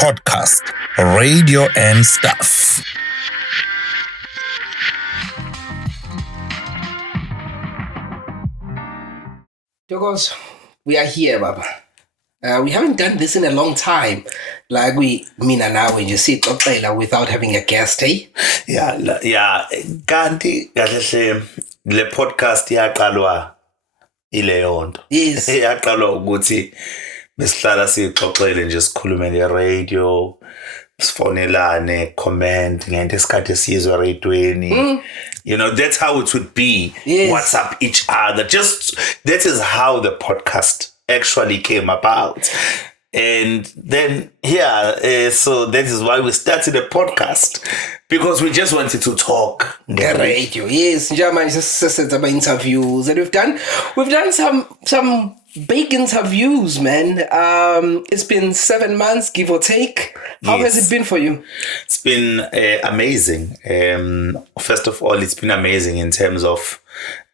podcast, radio and stuff. Because we are here, Baba. We haven't done this in a long time. Like mina now when you sit without having a guest, eh? Yeah. Kanti kahle le podcast yaqalwa ile yonto. Yes. Yaqalwa ukuthi besihlala sixoxele nje sikhulume nge-radio, sifonelane, comment ngento esikhathi esizwe radioweni. You know, that's how it would be. Yes. WhatsApp each other. Just that is how the podcast actually came about. And then so that is why we started a podcast, because we just wanted to talk. The radio, yes. Njama just about interviews, and we've done some big interviews, man. It's been 7 months, give or take. How has it been for you? It's been amazing. First of all, it's been amazing in terms of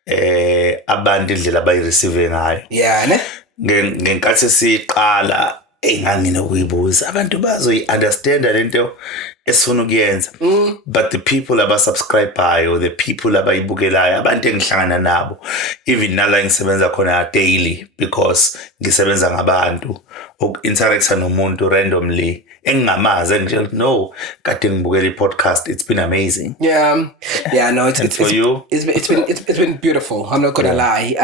abantu indlela abayireceiving ngayo. Yeah, ne? Ngenkathi siqala nganginokuyibuza abantu bazoyi-understanda lento esifuna ukuyenza, but the people abasubscribe-ayo, the people abayibukelayo, abantu engihlangana nabo, even nala ngisebenza khona daily, because ngisebenza ngabantu uku-interacta nomuntu randomly engingamazi, and no kade ngibukela i-podcast. It's been amazing. No, it's for you? It's been beautiful. I'm not gonna lie.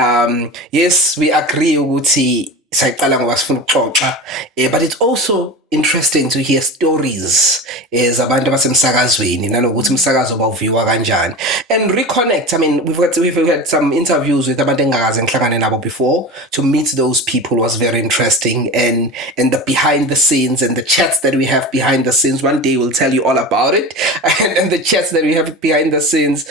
Yes, we agree ukuthi sayaqala ngoba sifuna ukuxoxa, but it's also interesting to hear stories zabantu abasemsakazweni nanokuthi umsakazo bawuviwa kanjani, and reconnect. I mean, we've had some interviews with abantu engakaze ngihlangane nabo before. To meet those people was very interesting, and the behind the scenes and the chats that we have behind the scenes. One day we'll tell you all about it, and the chats that we have behind the scenes.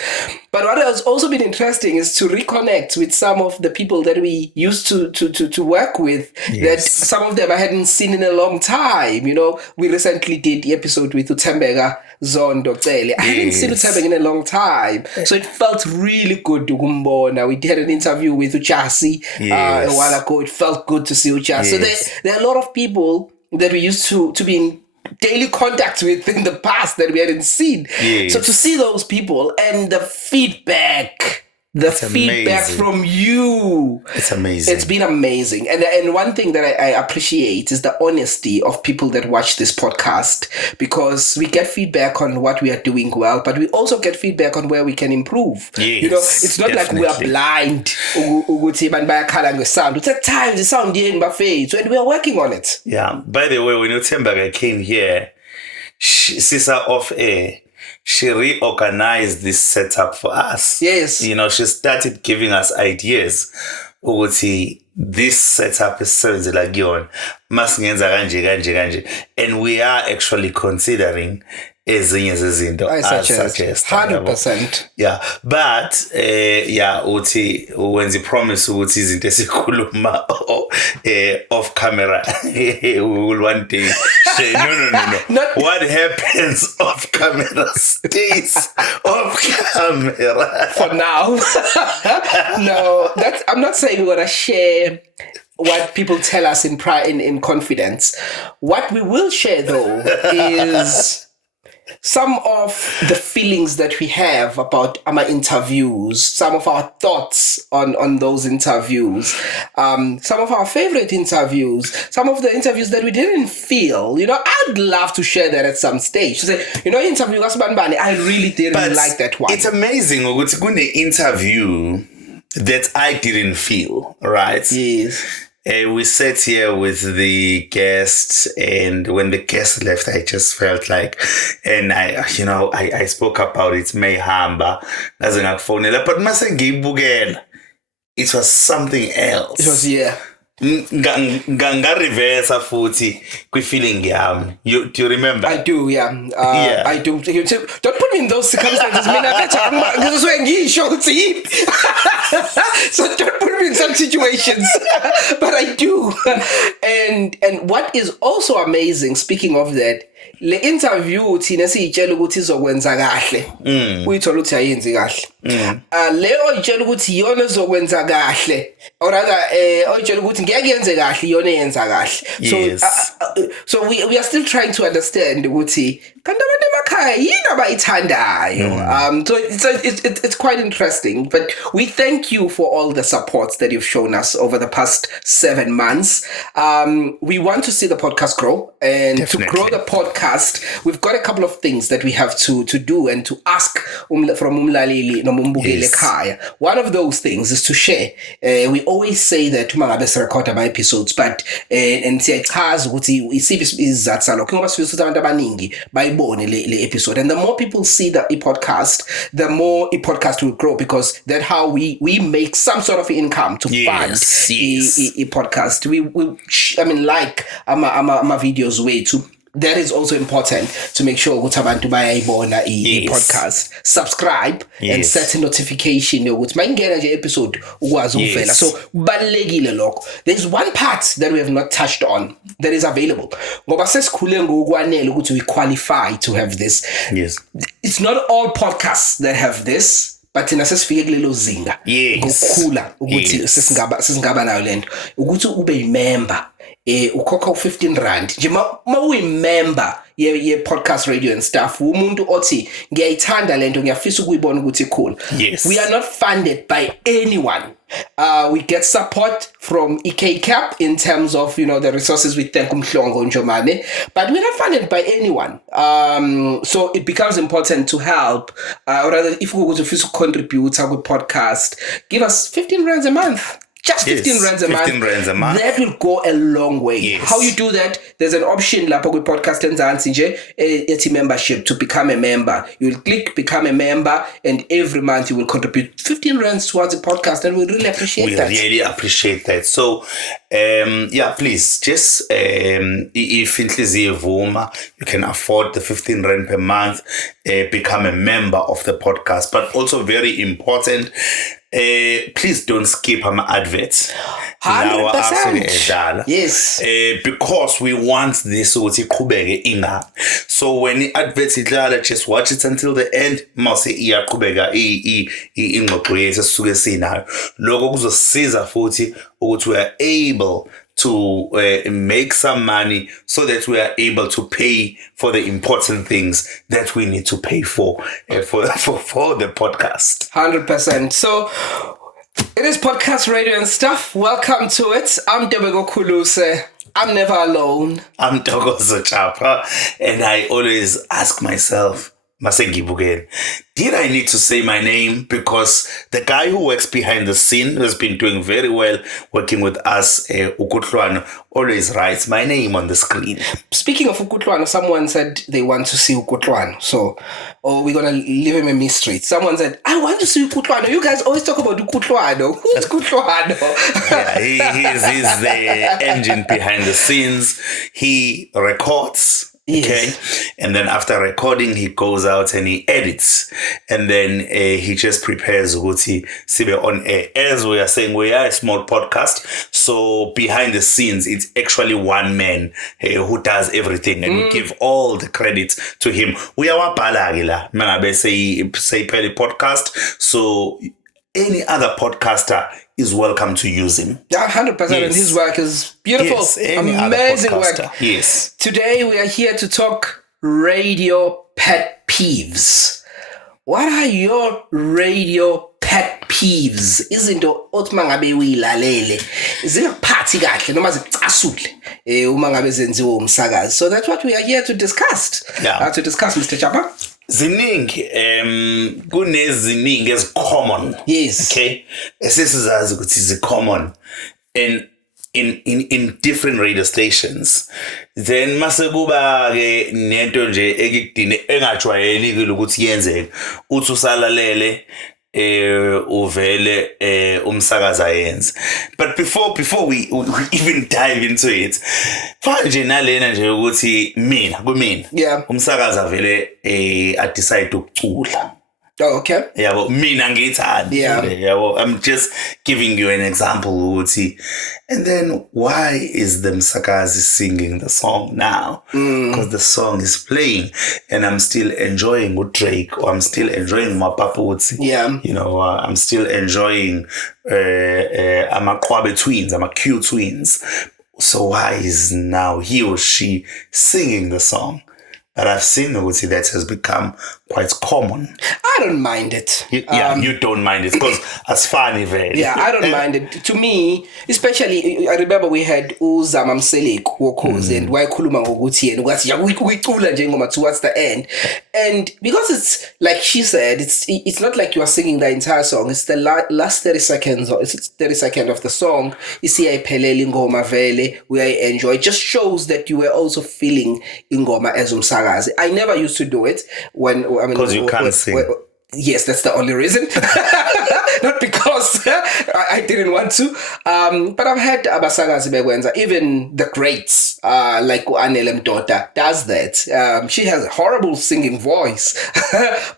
But what has also been interesting is to reconnect with some of the people that we used to work with. Yes. That some of them I hadn't seen in a long time. You know, we recently did the episode with Utembega Zondo Tsele. I hadn't seen Utembega in a long time, so it felt really good to Gumbona. We did an interview with Uchasi a while ago. It felt good to see Uchasi. Yes. So there are a lot of people that we used to be in daily contact with in the past that we hadn't seen. Yes. So to see those people and the feedback. Feedback from you. It's amazing. It's been amazing. And one thing that I appreciate is the honesty of people that watch this podcast, because we get feedback on what we are doing well, but we also get feedback on where we can improve. Yes, you know, it's not definitely. like we are blind. Sound. It's at times the sound fades, and we are working on it. Yeah. By the way, when Utembega came here, Sisa off air, she reorganized this setup for us. Yes. You know, she started giving us ideas. Ukuthi this setup is sebenzela kuyona. Masingenza kanje. And we are actually considering ezinye zezinto I suggest 100%. Yeah, but uthi wenza promise ukuthi izinto esikhuluma off camera we will one day say no. What happens off camera stays off camera for now. No, I'm not saying we're gonna share what people tell us in confidence. What we will share though is some of the feelings that we have about our interviews, some of our thoughts on those interviews, some of our favorite interviews, some of the interviews that we didn't feel. You know, I'd love to share that at some stage. To say, you know, interview Kasbanbani, I really didn't like that one. It's amazing ukuthi kune interview that I didn't feel, right? Yes. We sat here with the guests, and when the guest left, I just felt like, and I spoke about it, Mayhamba, but masengibugela, it was something else. It was, yeah. Reverse futhi kwi-feeling yami. Do you remember? I do, yeah. I do. Don't put me in those circumstances. So don't put me in some situations. But I do. And what is also amazing, speaking of that, le interview thina siyitshela ukuthi izokwenza kahle uyithola ukuthi ayenzi kahle le oyitshela ukuthi iyona ezokwenza kahle or rather oyitshela ukuthi ngeke yenze kahle iyona eyenza kahle so we are still trying to understand ukuthi kanti abantu emakhaya yini abayithandayo so it's quite interesting, but we thank you for all the support that you've shown us over the past 7 months. We want to see the podcast grow, and Definitely. To grow the podcast, we've got a couple of things that we have to do and to ask from Umlaleli Nomumbugele Kaya. One of those things is to share. We always say that mangabe record my episodes, but and siyachaza ukuthi isiphi izatsalo ngoba sifisa abantu abaningi bayibone le episode, and the more people see the podcast, the more a podcast will grow, because that's how we make some sort of income to fund a podcast. I mean, like my videos way too. That is also important to make sure ukuthi abantu bayayibona i podcast. Subscribe and set a notification ukuthi mayingena nje episode ukwazi ukuvela. So kubalekile lokho. There's one part that we have not touched on that is available. Ngoba sesikhule ngokwanele ukuthi we qualify to have this. Yes. It's not all podcasts that have this. But thina sesifike kulelo zinga ngokukhula ukuthi sesingaba nayo lento ukuthi ube imember ukhokha u15 nje ma uyimember ye podcast radio and stuff umuntu othi ngiyayithanda lento ngiyafisa ukuyibona ukuthi cool. We are not funded by anyone. We get support from EKCAP in terms of the resources we thank Umhlongo Njomane, but we're not funded by anyone. So it becomes important to help, or rather, if we go to contribute to our podcast, give us 15 rands a month. Just 15 rands a month. That will go a long way. Yes. How you do that? There's an option lapho kwi podcast nje ethi membership to become a member. You will click become a member, and every month you will contribute 15 rands towards the podcast, and we really appreciate that. We really appreciate that. So please just if inhliziyo ivuma, you can afford the 15 rand per month, become a member of the podcast. But also very important, please don't skip our adverts. 100%. Yes. Because we want this ukuthi iqhubeke inga. So when the adverts idlala, just watch it until the end. Mase iyaqhubeka ingxoxo yethu sisuke sinayo. Lokho kuzosiza futhi ukuthi we are able to make some money so that we are able to pay for the important things that we need to pay for the podcast. 100%. So it is podcast radio and stuff. Welcome to it. I'm Debego Kuluse. I'm never alone. I'm Togozo Chapa, and I always ask myself, Masengibugel, did I need to say my name? Because the guy who works behind the scene, who has been doing very well working with us, Ukutlwano, always writes my name on the screen. Speaking of Ukutlwano, someone said they want to see Ukutlwano. So, we're going to leave him a mystery. Someone said, I want to see Ukutlwano. You guys always talk about Ukutlwano. Who's Ukutlwano? He's the engine behind the scenes. He records. Yes. Okay, and then after recording, he goes out and he edits, and then he just prepares ukuthi sibe on air. As we are saying, we are a small podcast, so behind the scenes, it's actually one man who does everything, and we give all the credit to him. We are wapalagila mangabe say peli podcast, so any other podcaster is welcome to use him. 100%, yes. And his work is beautiful. Yes, amazing work. Yes. Today we are here to talk radio pet peeves. What are your radio pet peeves? Izinto othi mangabe uyilalele zingaphathi kahle noma zicasule uma ngabe zenziwe umsakazi. So that's what we are here to discuss. To discuss, Mr. Chapa. Ziningi kuneziningi common. Yes. Okay, esisizazi ukuthi is common in different radio stations. Then mase kuba ke nento nje ekudine engajwayelekile ukuthi yenzeke uthi usalalele uvele umsakaza yenza. But before we even dive into it, manje nalena nje ukuthi kumina umsakaza vele I decide ukucula. Oh, okay. Yeah, well, mina ngiyithandi. Yeah. Yeah, well, I'm just giving you an example, ukuthi. And then why is the Msakazi singing the song now? Because the song is playing and I'm still enjoying with Drake, or I'm still enjoying Mapaputsi. Yeah. You know, I'm still enjoying Amakwabe twins, Amakyu twins. So why is now he or she singing the song? But I've seen Uguti that has become quite common. I don't mind it. You don't mind it because as funny, very. Yeah, I don't mind it. To me, especially, I remember we had Uzama Mselek Wokos and Waikuluma Ngoguti and Wikula Jengoma towards the end. And because it's like she said, it's not like you are singing the entire song. It's the last 30 seconds, or it's 30 seconds of the song. You see, I peleli ngoma vele, where I enjoy. It just shows that you were also feeling ingoma as Umsakazi. I never used to do it because you can't sing. Yes, that's the only reason. Not because I didn't want to. But I've had Abasakazi Begwenza, even the greats, like Anele Mdota does that. She has a horrible singing voice,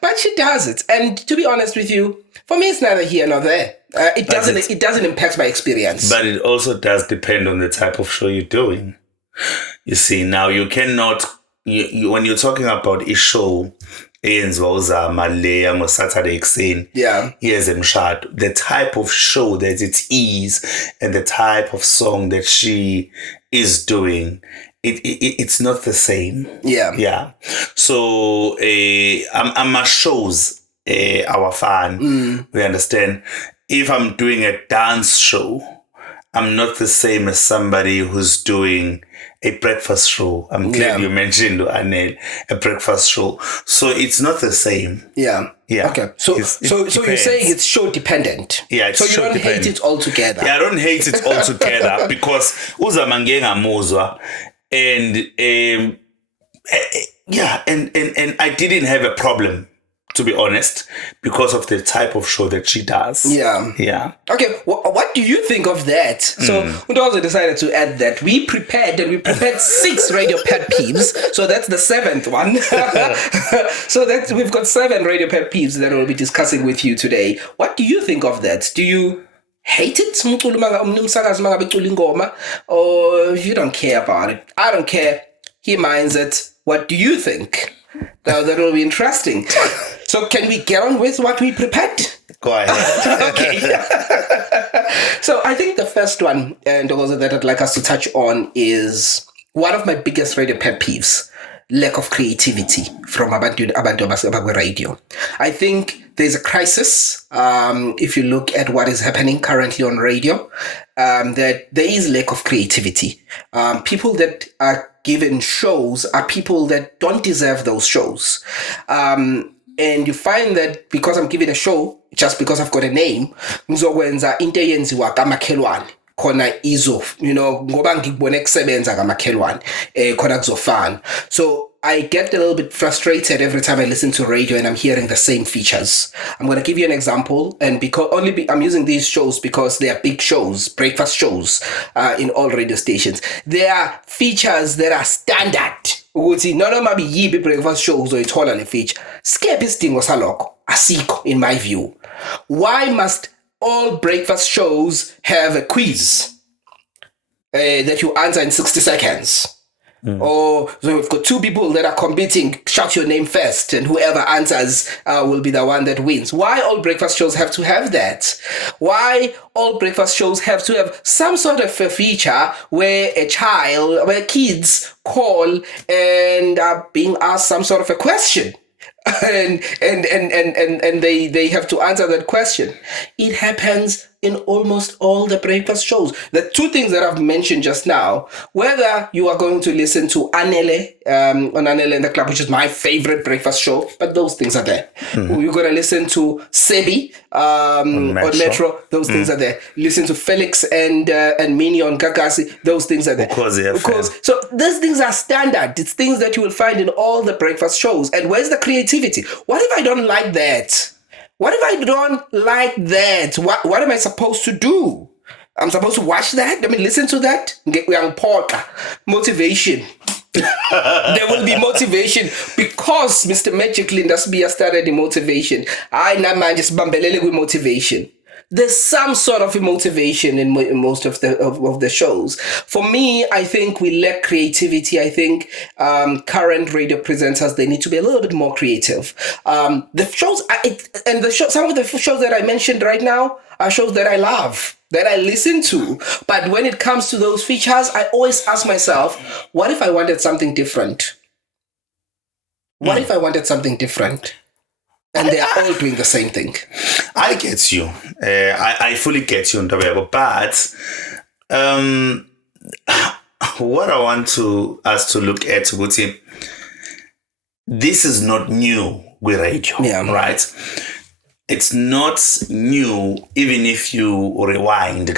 but she does it. And to be honest with you, for me, it's neither here nor there. It doesn't impact my experience. But it also does depend on the type of show you're doing. You see, now you cannot, when you're talking about a show, eyenziwa uzama le ngo Saturday ekuseni. Yeah. Yes, emshado. The type of show that it is and the type of song that she is doing, it's not the same. Yeah. Yeah. So I'm shows our fan. We understand. If I'm doing a dance show, I'm not the same as somebody who's doing a breakfast show. I'm glad you mentioned, Anel, a breakfast show. So it's not the same. Yeah. Yeah. Okay. So you're saying it's show dependent. Yeah, it's so you show don't dependent. hate it altogether. Yeah, I don't hate it altogether because uzamangenga muzwa and and I didn't have a problem, to be honest, because of the type of show that she does. Yeah. Yeah. Okay, what do you think of that? So, we also decided to add that we prepared 6 radio pet peeves. So that's the 7th one. So we've got 7 radio pet peeves that we'll be discussing with you today. What do you think of that? Do you hate it? Or you don't care about it? I don't care. He minds it. What do you think? Now that will be interesting. So can we get on with what we prepared? Go ahead. Okay. So I think the first one, and also that I'd like us to touch on, is one of my biggest radio pet peeves: lack of creativity from Abantu Abagwe Radio. I think there's a crisis, if you look at what is happening currently on radio, that there is lack of creativity. People that are given shows are people that don't deserve those shows. And you find that because I'm given a show, just because I've got a name, ngizokwenza into eyenziwa kamakhelwane khona izo, ngoba ngikubone kusebenza kamakhelwane khona kuzofana. So I get a little bit frustrated every time I listen to radio and I'm hearing the same features. I'm going to give you an example, and I'm using these shows because they are big shows, breakfast shows, in all radio stations. There are features that are standard. Ukuthi noma yibi breakfast shows uzoyithola le feature. Skip isidingo salokho asikho, in my view. Why must all breakfast shows have a quiz that you answer in 60 seconds? Or so we've got 2 people that are competing, shout your name first, and whoever answers will be the one that wins. Why all breakfast shows have to have that? Why all breakfast shows have to have some sort of a feature where kids call and are being asked some sort of a question? And they have to answer that question. It happens in almost all the breakfast shows. The 2 things that I've mentioned just now, whether you are going to listen to Anele on Anele in the Club, which is my favorite breakfast show, but those things are there. You're going to listen to Sebi on Metro, those things are there. Listen to Felix and Mini on Kakasi, those things are there. So those things are standard. It's things that you will find in all the breakfast shows. And where's the creativity? What if I don't like that? What if I don't like that? What am I supposed to do? I'm supposed to watch that? Listen to that? Motivation. There will be motivation because Mr. Magic Linda Sbia started the motivation. I na manje sibambelele with motivation. There's some sort of a motivation in most of the shows. For me, I think we lack creativity. I think current radio presenters, they need to be a little bit more creative. The shows, some of the shows that I mentioned right now are shows that I love, that I listen to. But when it comes to those features, I always ask myself, what if I wanted something different? What if I wanted something different? And they are all doing the same thing. I get you. I fully get you, Ntabeko. But what I want us to look at, Guti, this is not new with radio, right? It's not new, even if you rewind,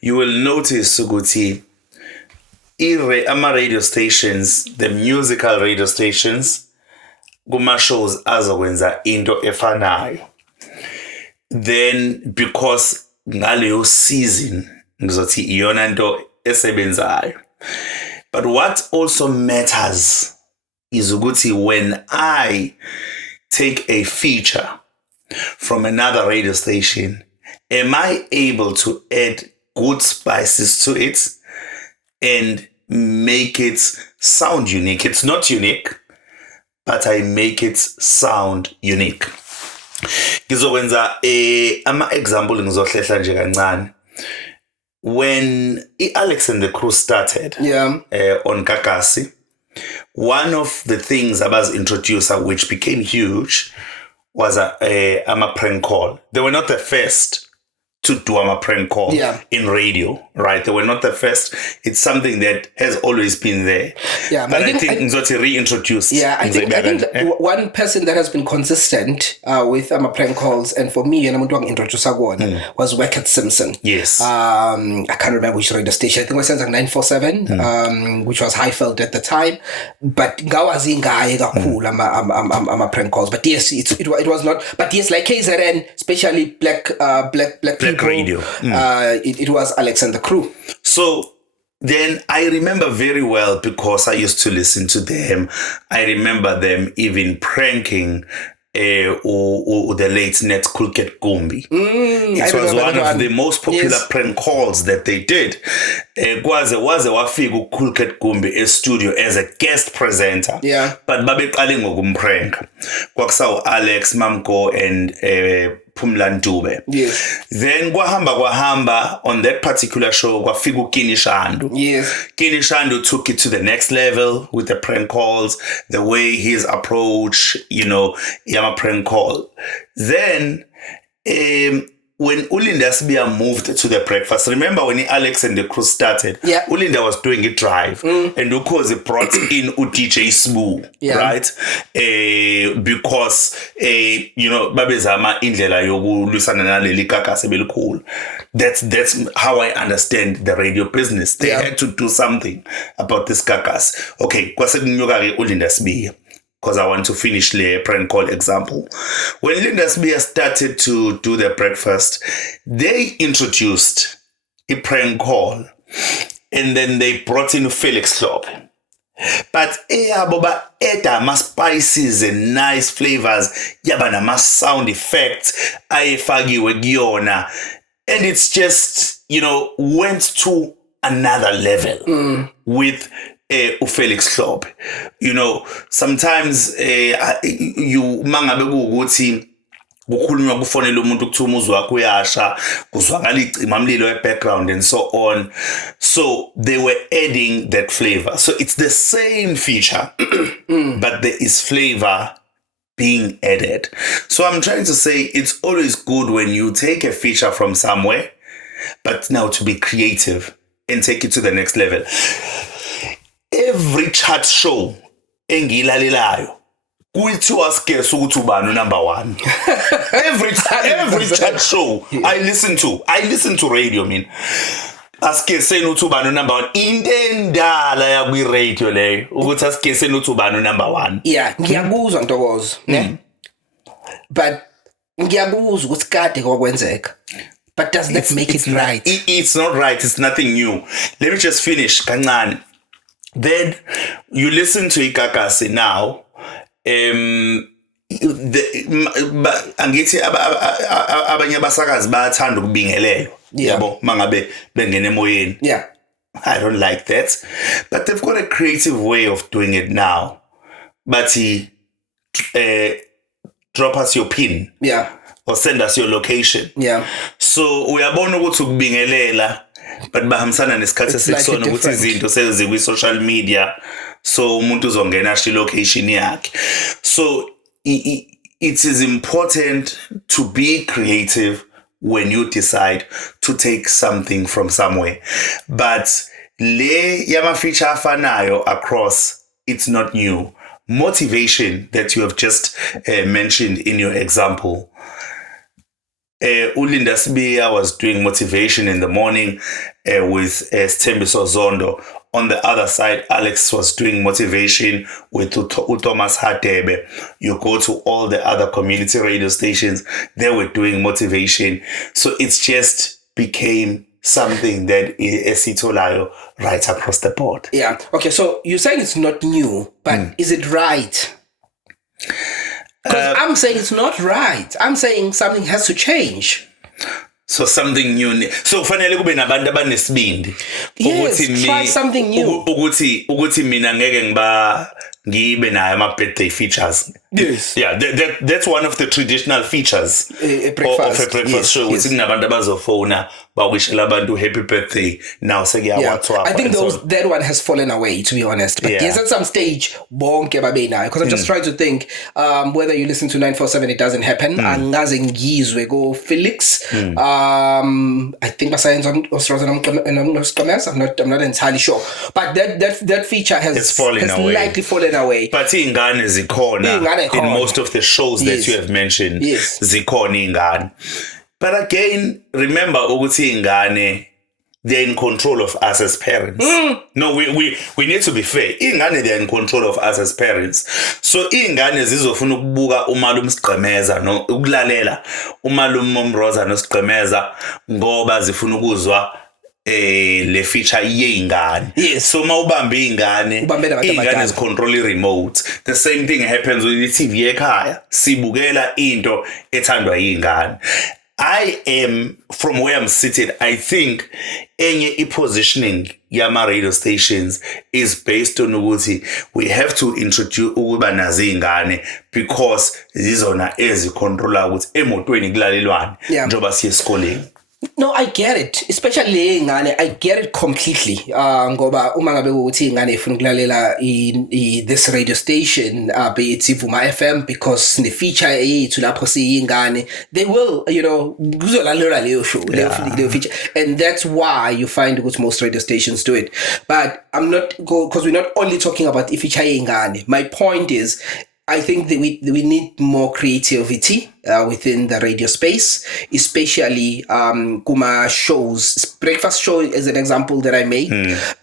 you will notice, Guti, ama radio stations, the musical radio stations, kuma shows azokwenza into efanayo. Then because ngaleyo season ngizothi iyona into esebenzayo. But what also matters is ukuthi when I take a feature from another radio station, am I able to add good spices to it and make it sound unique? It's not unique, but I make it sound unique. Ngizokwenza ama example ngizohlehla nje kancane. When Alex and the Crew started on Kakasi, one of the things I was introduced which became huge was a prank call. They were not the first to do a prank call in radio, right? They were not the first. It's something that has always been there. Yeah, but I think Nzoti reintroduced. Yeah, I think one person that has been consistent with prank calls, and for me, and I'm introduce was Wackett Simpson. Yes. I can't remember which radio station. I think it was like 947, which was Highfield at the time. But Gawazi guy cool. I'm a prank calls. But yes, it was not. But yes, like KZN, especially black people, radio. It was Alex and the Crew. So then I remember very well because I used to listen to them. I remember them even pranking the late Net Kulket Gumbi. It was one of the most popular prank calls that they did. Was wafigu Kulket Gumbi studio as a guest presenter. Yeah. But babe qale ngokumprank. Kwakusaw Alex Mamko and Phumla Ntube. Yes. Then kwahamba on that particular show kwafika Kini Shandu. Yes. Kini Shandu took it to the next level with the prank calls, the way his approach, Yama prank call. Then when Ulinda Sbia moved to the breakfast, remember when Alex and the Crew started, Ulinda was doing a drive, and of course it brought in DJ Smooth, right? Because babezama indlela yokulusana naleli kakasi belcool. That's how I understand the radio business. They had to do something about this kakas. Okay, kwasekunyuka Ulinda Sbia. Because I want to finish the prank call example. When Linda Sbia started to do the breakfast, they introduced a prank call. And then they brought in Felix Club. But boba eda ma spices and nice flavors. Yabana ma sound effects. Ayefagiwe kuyona. And it's just, went to another level with Felix Club. Sometimes you mangabe kuukuthi kukhulunywa kufonela umuntu ukuthi umuzwa wakho uyasha kuzwakala icimamlilo e-background and so on. So they were adding that flavor. So it's the same feature, but there is flavor being added. So I'm trying to say it's always good when you take a feature from somewhere, but now to be creative and take it to the next level. Every chat show engilalelayo kuyithiwa guess ukuthi ubani number 1. every chat show I listen to radio asikeseni ukuthi ubani number 1 into endala yakwi radio leyo ukuthi asikeseni ukuthi ubani number 1. Yeah, ngiyakuzwa Ntokozo, ne? But ngiyakuzwa ukuthi kade kwakwenzeka. But does that make it right? It's not right. It's nothing new. Let me just finish kancane. Then you listen to Ikakasi now. Angithi abanye abasakazi bayathanda ukubingelelwa yabo mangabe bengena emoyeni. Yeah. I don't like that, but they've got a creative way of doing it now. But drop us your pin. Yeah. Or send us your location. Yeah. So uyabona ukuthi ukubingelela but bahambisana nesikhathi sekusona ukuthi izinto seziku social media so umuntu uzongena shi location yakhe. So it is important to be creative when you decide to take something from somewhere. But le yama feature afanayo across, it's not new. Motivation that you have just mentioned in your example. Ulinda Sibiya was doing motivation in the morning with Sthembiso Zondo. On the other side, Alex was doing motivation with Thomas Hadebe. You go to all the other community radio stations, they were doing motivation. So it's just became something that is esitolayo right across the board. Yeah. Okay, so you're saying it's not new, but is it right? Because I'm saying it's not right. I'm saying something has to change. So something new. So fanele kube nabantu abanesibindi. Yes, try something new. Ukuthi mina ngeke ngibe nayo ama birthday features. Yes. Yeah, that's one of the traditional features of a breakfast show. Ukuthi kunabantu abazofona bawishela abantu happy birthday. Now sekuyawathiwa. I think that one has fallen away, to be honest. But yes, at some stage bonke babe nayo, because I'm just trying to think whether you listen to 947 it doesn't happen. Angaze ngizwe go Felix. I think Basayenza I'm not entirely sure. But that feature has likely fallen away. But ingane zikhona in most of the shows that you have mentioned. Yes. Zikhona ingane. But again, remember ukuthi ingane, they're in control of us as parents. No, we need to be fair. Ingane, they're in control of us as parents. So ingane zizofuna ukubuka umalume Sigqemeza no ukulalela umalume Momroza no Sigqemeza ngoba zifuna ukuzwa le feature yeingane. Yes. So mawubambe ingane zicontrol remote. The same thing happens with the TV ekhaya. Sibukela into ethandwa yingane. I am, from where I'm seated, I think any positioning yama radio stations is based on ukuthi we have to introduce ukuba nazi ingane because zizona ezicontrola ukuthi emotweni kulalelwane njoba siye esikoleni. No, I get it. Especially ingane, I get it completely. Ngoba uma ngabe ukuthi ingane ifuna ukulalela this radio station, be it Vuma FM, because the feature yethu lapho siyingane, they will, kuzolalela leyo show, leyo feature. And that's why you find ukuthi most radio stations do it. But I'm not, because we're not only talking about feature yengane. My point is, I think that we need more creativity within the radio space, especially kuma shows. Breakfast show is an example that I made.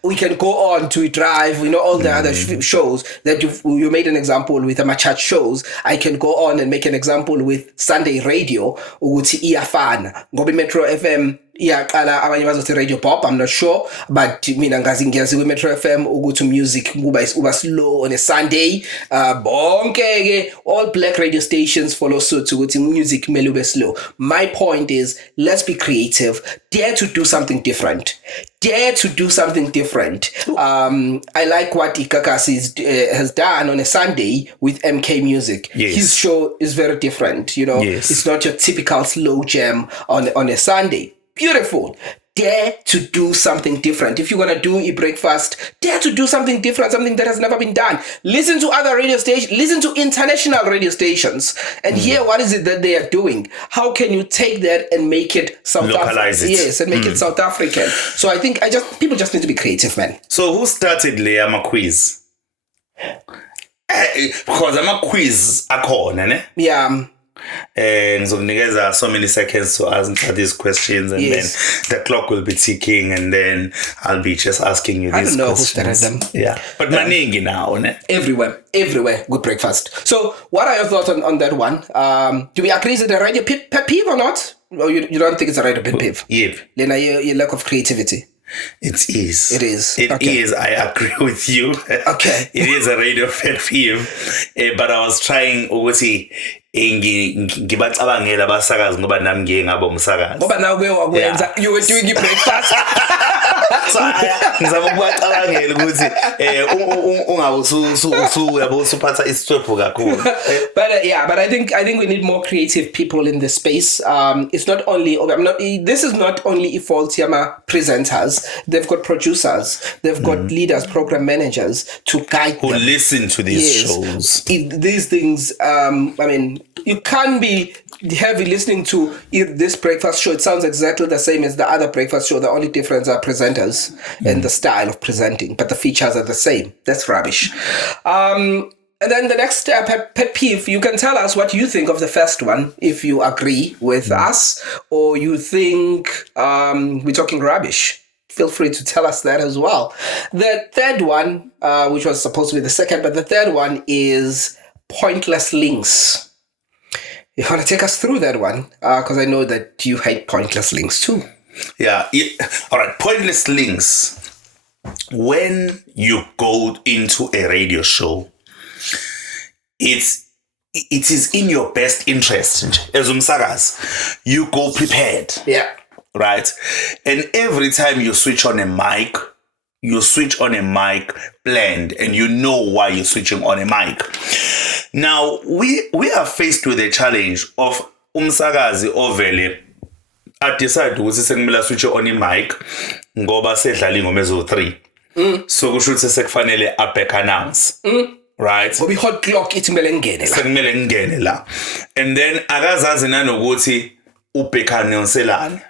We can go on to Drive, all the other shows that you made an example with chat shows. I can go on and make an example with Sunday Radio, ukuthi iyafana. Ngoba Metro FM iyaqala abanye bazothi radio pop, I'm not sure, but mina ngiyazi Metro FM ukuthi music uba slow on a Sunday. Bonke ke all black radio stations follow suit ukuthi music kumele ube slow. My point is, let's be creative, dare to do something different. I like what Ikakasi has done on a Sunday with MK Music. Yes. His show is very different, Yes. It's not your typical slow jam on a Sunday. Beautiful. Dare to do something different. If you're going to do a breakfast, dare to do something different, something that has never been done. Listen to other radio stations, listen to international radio stations, and hear what is it that they are doing. How can you take that and make it South African? Yes, and make it South African. So I think people just need to be creative, man. So who started Leama Quiz? Because I'm a quiz akhona, ne? Yeah. Ngizokunikeza so many seconds to answer these questions, and then the clock will be ticking, and then I'll be just asking you these questions. I don't know who started them. Yeah, but maningi now, ne? Everywhere, good breakfast. So what are your thoughts on that one? Do we agree, is it a radio pet peeve or not? Or you don't think it's a radio pet peeve? Yep. Then your lack of creativity. It is. It is. It Okay. is. I agree with you. Okay. It is a radio pet peeve. But I was trying ukuthi ngibacabangela abasakazi ngoba nami ngiye ngabo umsakazi. Ngoba nawe wakwenza you were doing breakfast. So ngizama ukubacabangela ukuthi yabo usuphatha isithwephu kakhulu. But I think we need more creative people in the space. It's not only this is not only a fault Yama presenters. They've got producers, they've got leaders, program managers to guide Who them. listen to these shows. These things, you can't be heavy listening to this breakfast show. It sounds exactly the same as the other breakfast show. The only difference are presenters and the style of presenting, but the features are the same. That's rubbish. And then the next pet peeve, you can tell us what you think of the first one, if you agree with us, or you think we're talking rubbish. Feel free to tell us that as well. The third one, which was supposed to be the second, but the third one is pointless links. You want to take us through that one? Because I know that you hate pointless links too. Yeah. All right. Pointless links. When you go into a radio show, it is in your best interest as umsakazi. You go prepared. Yeah. Right? And every time you switch on a mic planned, and you know why you're switching on a mic. Now, we are faced with a challenge of umsakazi ovele I decide ukuthi sekumele switch on a mic ngoba sedlala ingoma ezo3. So kusho ukuthi sekufanele a back announce. Right? Ngoba i-hot clock ithi kumele ngene la. Sekumele ngene la. And then akazazi nanokuthi back announceelani.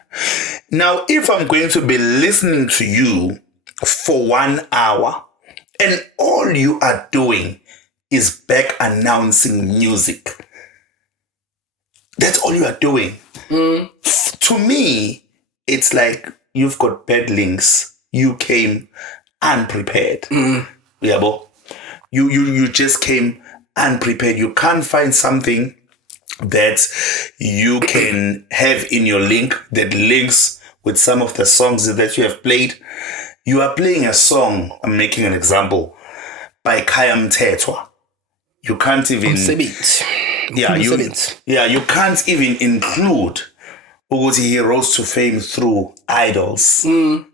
Now, if I'm going to be listening to you for 1 hour and all you are doing is back announcing music, that's all you are doing. To me, it's like you've got bad links. You came unprepared. Yabo. You just came unprepared. You can't find something that you can have in your link that links with some of the songs that you have played. You are playing a song, I'm making an example, by Khaya Mthethwa. You can't even... you can't even include ukuthi he rose to fame through Idols.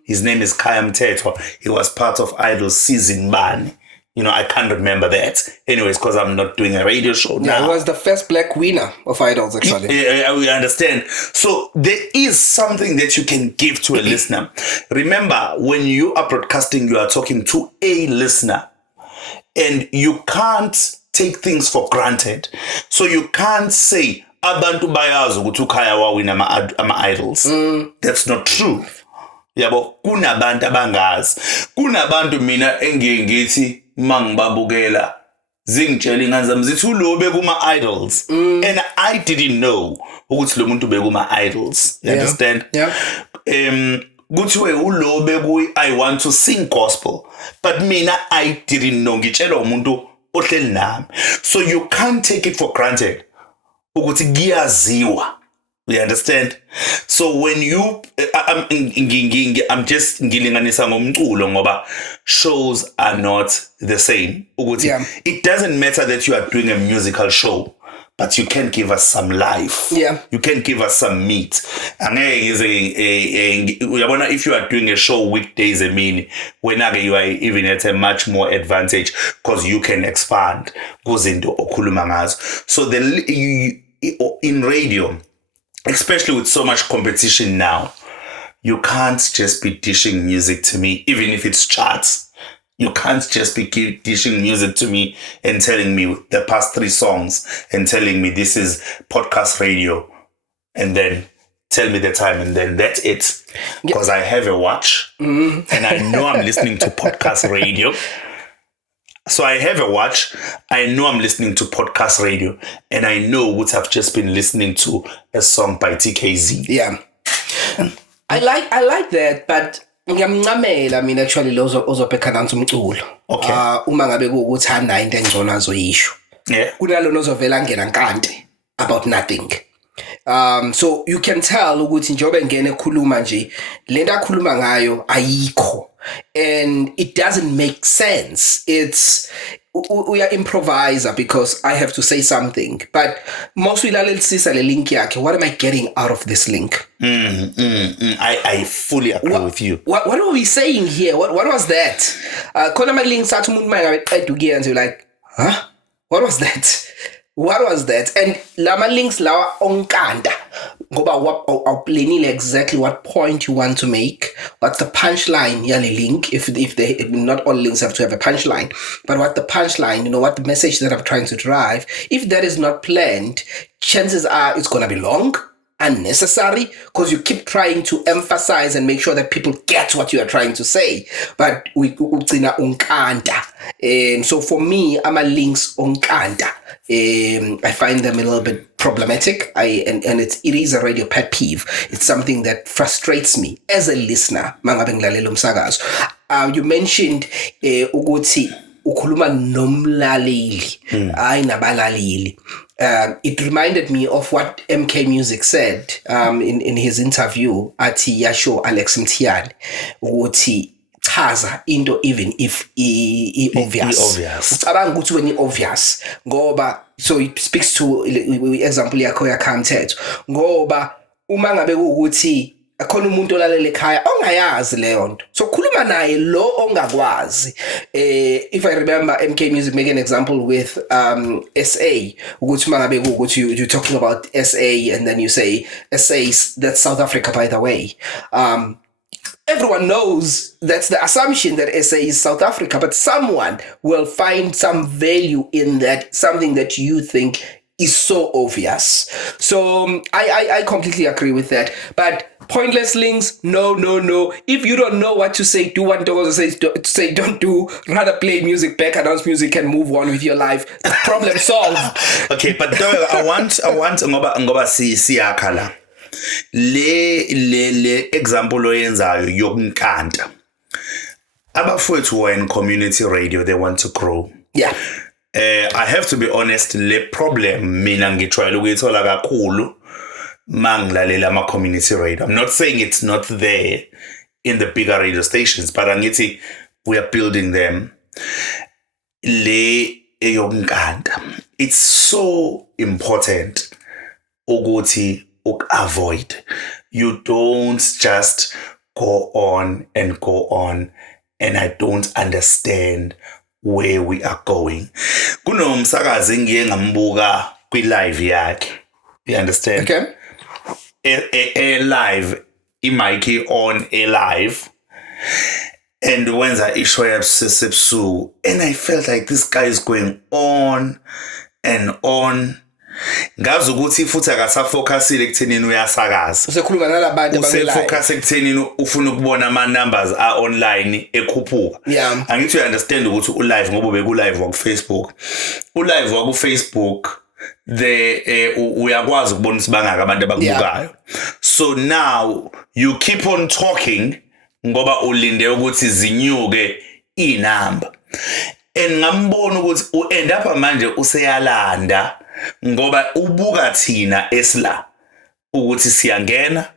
His name is Khaya Mthethwa. He was part of Idols season Bani. I can't remember that. Anyways, because I'm not doing a radio show now. He was the first black winner of Idols, actually. We understand. So there is something that you can give to a listener. Remember, when you are broadcasting, you are talking to a listener. And you can't take things for granted. So you can't say, abantu bayazi ukuthi uKhaya wawina ama-idols. That's not true. Yabo, kunabantu abangazi. Kunabantu mina engiyithi mangibabukela zingitshela ingane zithi ulobe kuma-idols. And I didn't know ukuthi lo muntu bekuma-idols. You understand? Yeah. Kuthiwe ulobe I want to sing gospel. But mina I didn't know. Ngitshela umuntu ohleli nami. So you can't take it for granted. Ukuthi giyaziwa. You understand? So when you I'm just ngilinganisa ngomculo ngoba shows are not the same. It doesn't matter that you are doing a musical show, but you can give us some life. Yeah. You can give us some meat. And if you are doing a show weekdays, when you are even at a much more advantage because you can expand. So in radio, especially with so much competition now, you can't just be dishing music to me, even if it's charts. You can't just be dishing music to me and telling me the past 3 songs and telling me this is podcast radio and then tell me the time and then that's it. Because I have a watch and I know I'm listening to podcast radio. So I have a watch. I know I'm listening to podcast radio and I know what I've just been listening to a song by TKZ. Yeah. I like that, but ngiyamncamela mina actually lozo ozobhekana nomculo. Okay. Uma ngabe kuthanda into engcono azoyisho. Yeah. Kunalona ozovela ngena nkante about nothing. So you can tell ukuthi njobe ngene khuluma nje lento akhuluma ngayo ayikho, and it doesn't make sense. We are improviser because I have to say something, but most le link yakhe. What am I getting out of this link? I fully agree with you. What are we saying here? What was that? Khona ama links athi umuntu manje aqeda ukuyenza, and you're like, huh? What was that? What was that? And lama links lawa onkanda ngoba awuplanile exactly what point you want to make. What's the punchline yale link? If they, not all links have to have a punchline, but what the punchline, what the message that I'm trying to drive. If that is not planned, chances are it's gonna be long, unnecessary, because you keep trying to emphasize and make sure that people get what you are trying to say. But we ugcina unkanda. So for me, ama links unkanda. I find them a little bit problematic. And it is a radio pet peeve. It's something that frustrates me as a listener. You mentioned ukuthi ukhuluma nomlaleli, ay nabalaleli. It reminded me of what MK Music said in his interview at Yasho Alex Mtiani, ukuthi chaza into even if obvious. Ucabanga ukuthi when obvious ngoba, so it speaks to example yakho yakhamthetho ngoba uma ngabe ukuthi akhona umuntu olalele ekhaya ongayazi leyo nto, so khuluma naye lo ongakwazi. If I remember MK Music make an example with SA, ukuthi mangabe ukuthi you're talking about SA and then you say SA, that's South Africa by the way. Everyone knows that's the assumption that SA is South Africa, but someone will find some value in that, something that you think is so obvious. So I completely agree with that. But pointless links, no. If you don't know what to say, do what Ntokozo says to say, don't do. Rather play music, back announce music, and move on with your life. Problem solved. Okay, but I want ngoba siyakhala. Le example oyenzayo yokunkanta. Abafowethu were in community radio, they want to grow. Yeah. I have to be honest, le problem mina ngitshwayela ukuyithola kakhulu mangilalela ama community radio. I'm not saying it's not there in the bigger radio stations, but angithi we are building them. Le eyokunkanta. It's so important ukuthi avoid. You don't just go on, and I don't understand where we are going. Kunomsakazi ngiye ngambuka kwi live yakhe. You understand? Okay. A live, iMike on a live, and wenza ishow yabusuku, and I felt like this guy is going on and on. Ngazi ukuthi futhi akasafocusile ekuthenini uyasakaza. Usekhuluma nalabantu abalive. Usefocus ekuthenini ufuna ukubona ama numbers are online ekhuphuka. Yeah. Angithi you understand ukuthi ulive ngoba beku live wa ku Facebook. Ulive wa ku Facebook uyakwazi ukubona isibangaka abantu abakubukayo. So now you keep on talking ngoba ulinde ukuthi zinyuke inamba. And ngambona ukuthi uend up manje useyalanda ngoba ubuka thina esla ukuthi siyangena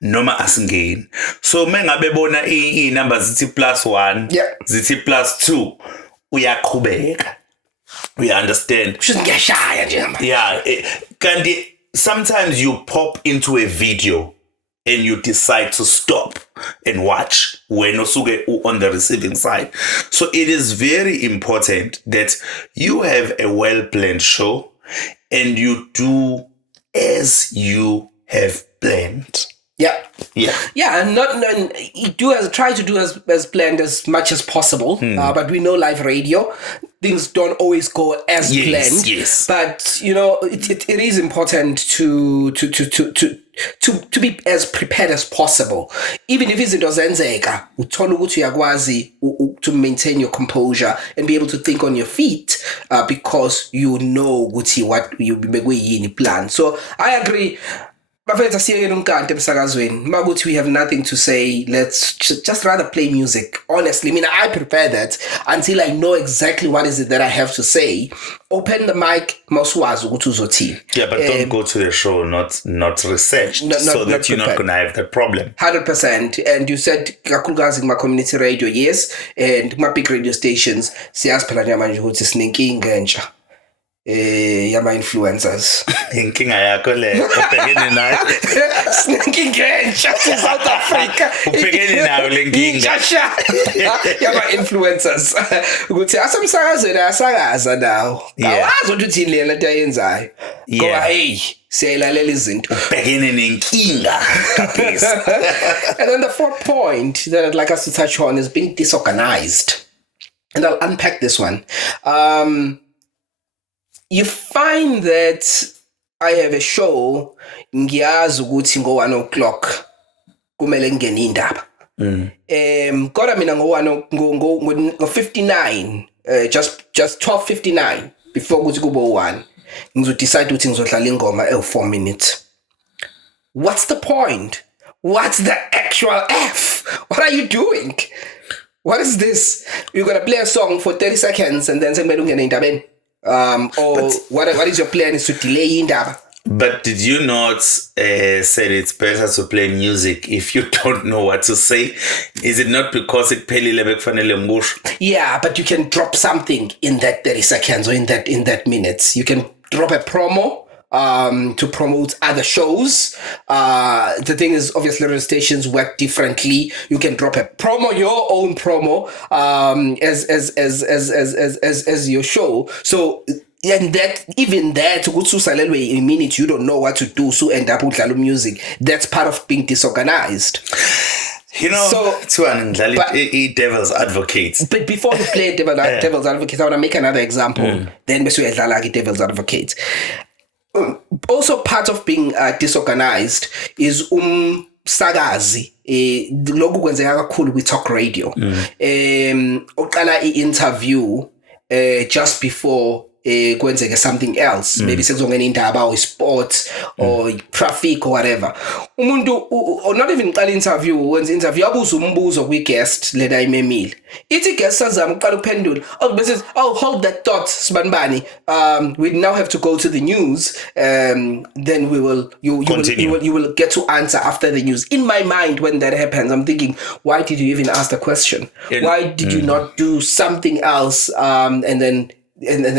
noma asingeni. So mengabe bona inamba zithi +1, zithi +2, uyaqhubeka. We understand. Ngiyashaya nje manje. Yeah, kanti sometimes you pop into a video and you decide to stop and watch when osuke on the receiving side. So it is very important that you have a well-planned show and you do as you have planned. Yeah, and try to do as planned as much as possible. But we know live radio, things don't always go as planned. Yes. But it is important to be as prepared as possible. Even if izinto zenzeka, uthola ukuthi uyakwazi to maintain your composure and be able to think on your feet because you know ukuthi what you bekuyini plan. So I agree. Bafethu asiyekele unkante emsakazweni. Makuthi we have nothing to say, let's just rather play music. Honestly, I mean, I prefer that until I know exactly what is it that I have to say. Open the mic, mawuswazi ukuthi uzothini. Yeah, but don't go to the show not researched, so that you're not going to have that problem. 100%. And you said kakhulukazi kuma community radio, yes, and kuma big radio stations siyazi phela njengamanje ukuthi sinenkinga entsha yama-influencers. Inkinga yakho le ubhekene nayo. Sinenkinga entsha South Africa. Ubhekene nayo le nkinga. Yama-influencers. Ukuthi asemsakazweni ayasakaza nawo. Awazi ukuthi uthini le nto ayenzayo. Ngoba hey, siyayilalela izinto. Ubhekene nenkinga kabisa. And then the fourth point that I'd like us to touch on is being disorganized. And I'll unpack this one. You find that I have a show ngiyazi ukuthi ngo-1 o'clock kumele ngene indaba. Kodwa mina ngo-59 just 12:59 before kuthi kube 1 ngizodecide ukuthi ngizodlala ingoma 4 minutes. What's the point? What's the actual F? What are you doing? What is this? You're gonna play a song for 30 seconds and then sekumele ungene indabeni. Or what is your plan is to delay indaba? But did you not say it's better to play music if you don't know what to say? Is it not because it pelile bekufanele ngusho? Yeah, but you can drop something in that 30 seconds or in that minutes. You can drop a promo to promote other shows. The thing is, obviously, radio stations work differently. You can drop a promo, your own promo, as your show. So, and that even that a minute you don't know what to do, so end up with music. That's part of being disorganized. You know, so devil's advocate. But before we play devil's advocate, I want to make another example. Then we like devil's advocate. Also, part of being disorganized is sagazi. Loku kwenzeka kakhulu kwi talk radio. Uqala i-interview just before kwenzeke something else. Maybe sekuzongena indaba or sports or traffic or whatever. Umuntu or not even qala interview, wenza interview abuza umbuzo kwi guest lena imemile. Ithi guest sazama uqala uphendula. Oh, hold that thought Sibanibani. We now have to go to the news. Then we will you will get to answer after the news. In my mind when that happens, I'm thinking, why did you even ask the question? Why did you not do something else and then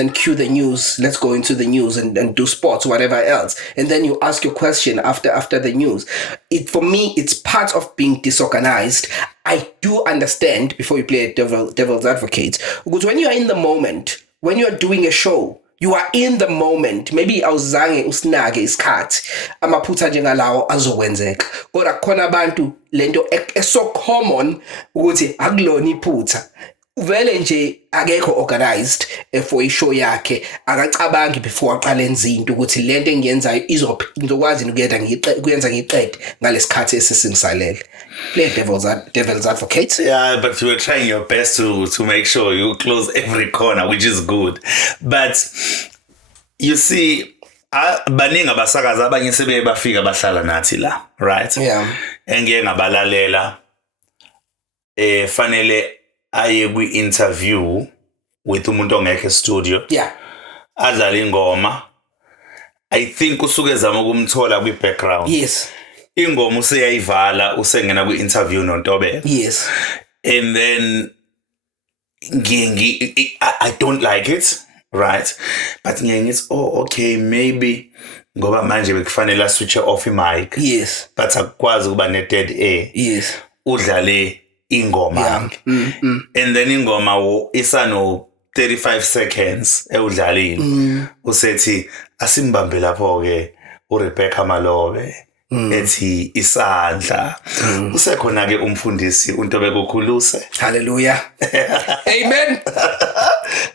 cue the news, let's go into the news and do sports, whatever else. And then you ask your question after the news. For me, it's part of being disorganized. I do understand, before you play devil's advocate, because when you are in the moment, when you are doing a show, you are in the moment. Maybe awuzange usinake isikhathi amaphutha njengalawo azokwenzeka. Kodwa khona abantu lento so common ukuthi akulona iphutha. Vele nje akekho organized for ishow yakhe, akacabangi before aqala enza into ukuthi lento engiyenzayo izokwazi ukuyenza ngiqede ngalesikhathi esisingisalele. Play devil's advocate. Yeah, but you were trying your best to make sure you close every corner, which is good. But you see, baningi abasakazi abanye sebe bafika bahlala nathi la, right? Yeah. Engeke ngabalalela fanele aye kwi-interview with umuntu ongekho studio. Yeah. Adlala ingoma. I think usuke zama ukumthola kwi-background. Yes. Ingoma useyayivala usengena kwi-interview noNtobela. Yes. And then I don't like it, right? But it's okay, maybe ngoba manje bekufanele switch off mic. Yes. But akwazi kuba ne-dead air. Yes. Udlale ingoma. And then ingoma isano 35 seconds udlalile. Usethi asimbambe lapho ke uRebecca Malobe ethi isandla. Usekhona ke umfundisi uNtobeka ukhuluse. Hallelujah. Amen.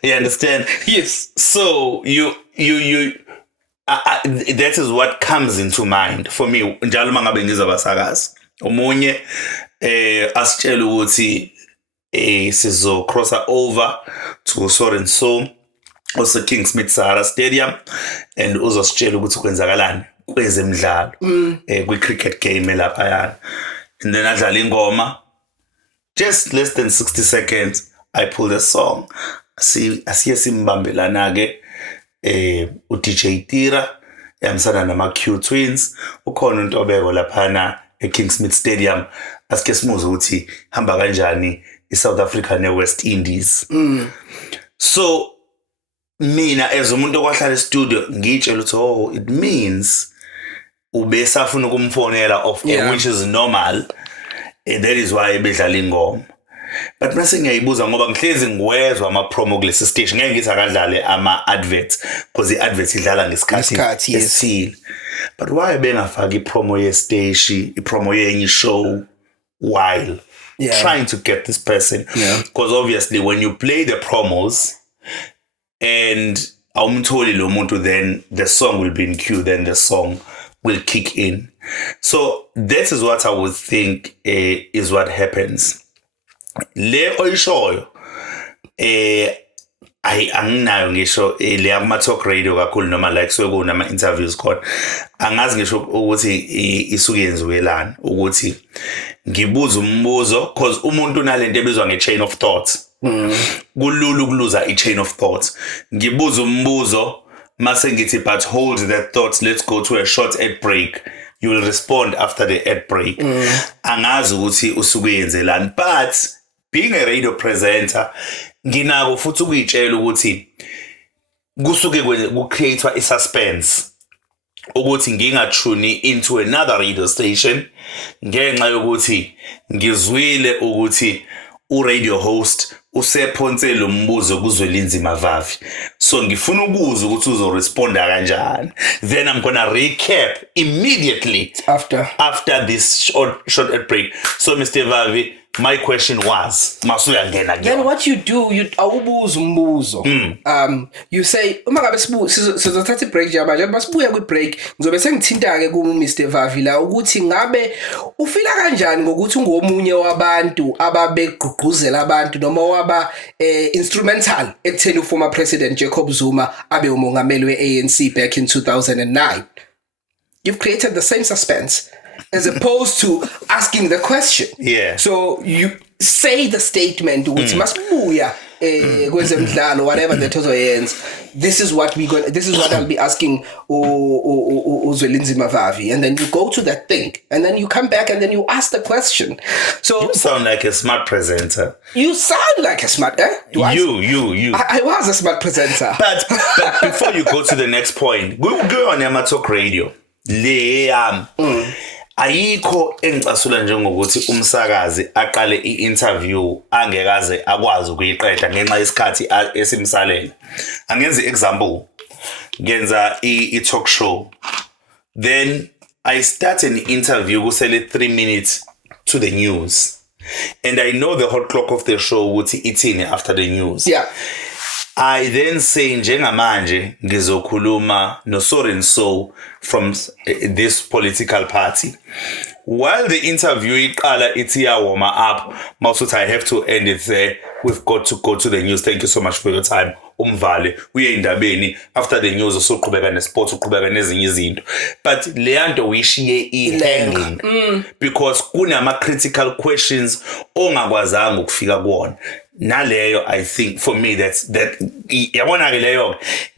You understand? Yes. So you that is what comes into mind for me njalo mangabe ngizabasakazi. Omunye asitshela ukuthi sizo cross over to so and so ose King Smith Sahara Stadium and uzositshela ukuthi kwenzakalani kwezemidlalo kwi-cricket game lapha yana, and then adlala ingoma. Just less than 60 seconds I pulled a song. Asiye simbambelana ke uDJ Tira yamsana nama Q Twins, ukhona uNtobeko laphana eKingsmith Stadium, asike simuze ukuthi hamba kanjani iSouth Africa neWest Indies. So mina as umuntu okwahlala estudio ngitshela ukuthi it means ubesafuna ukumfonela off air, which is normal, and that is why bedlala ingoma. But mase ngiyayibuza ngoba ngihlezi ngiwezwa ama promo kulesi station, ngeke ngithi akadlale ama adverts because the adverts idlala ngesikhathi esithile. But why bengafaki ipromo ye-station, ipromo yenye show while trying to get this person? Because obviously when you play the promos and awumtholi lo muntu, then the song will be in queue, then the song will kick in. So that is what I would think is what happens. Le oyishoyo anginayo ngisho le ama talk radio kakhulu noma like so kunama interviews khona, angazi ngisho ukuthi isuke yenziwelana ukuthi ngibuza umbuzo because umuntu unalento ebizwa nge-chain of thoughts. Kulula ukuluza i-chain of thoughts. Ngibuza umbuzo mase ngithi but hold that thought, let's go to a short ad break. You will respond after the ad break. Angazi ukuthi usuke yenzelani, but being a radio presenter nginako futhi ukuyitshela ukuthi kusuke ku-create i-suspense ukuthi ngingatshuni into another radio station ngenxa yokuthi ngizwile ukuthi u-radio host usephonse lo mbuzo kuZwelinzima Vavi, so ngifuna ukuzwa ukuthi uzoresponda kanjani. Then I'm gonna recap immediately after this short ad break. So Mr. Vavi, my question was, then what you do, you awubuza umbuzo. You say uma ngabe sizothatha break nje manje, basibuya kwi break ngizobe sengithinta ke ku Mr. Vavi la ukuthi ngabe ufila kanjani ngokuthi ungomunye wabantu ababegqugquzela abantu noma waba instrumental ekutheni former president Jacob Zuma abe umongameli we-ANC back in 2009. You've created the same suspense as opposed to asking the question. So you say the statement which must buya kwezemidlalo, whatever the total ends. This is what I'll be asking uZwelinzima Vavi, and then you go to that thing and then you come back and then you ask the question. So you sound like a smart presenter. You sound like a smart You. I was a smart presenter. But before you go to the next point, we'll go on Yama Talk Radio. Ayikho engicasula njengokuthi umsakazi aqale i-interview angekaze akwazi ukuyiqeda ngenxa yesikhathi esimsalele. Angenza example, ngenza i-talk show, then I start an interview kusele 3 minutes to the news, and I know the hot clock of the show ukuthi ithini after the news. I then say njengamanje ngizokhuluma no so and so from this political party. While the interview iqala ithi warm up, masuthi I have to end it there. We've got to go to the news. Thank you so much for your time. Umvale uye indabeni, after the news usoqhubeka nesports, uqhubeka nezinye izinto. But leyanto uyishiye hanging because kunama critical questions ongakwazanga ukufika kuona. Naleyo, I think for me that yabona ke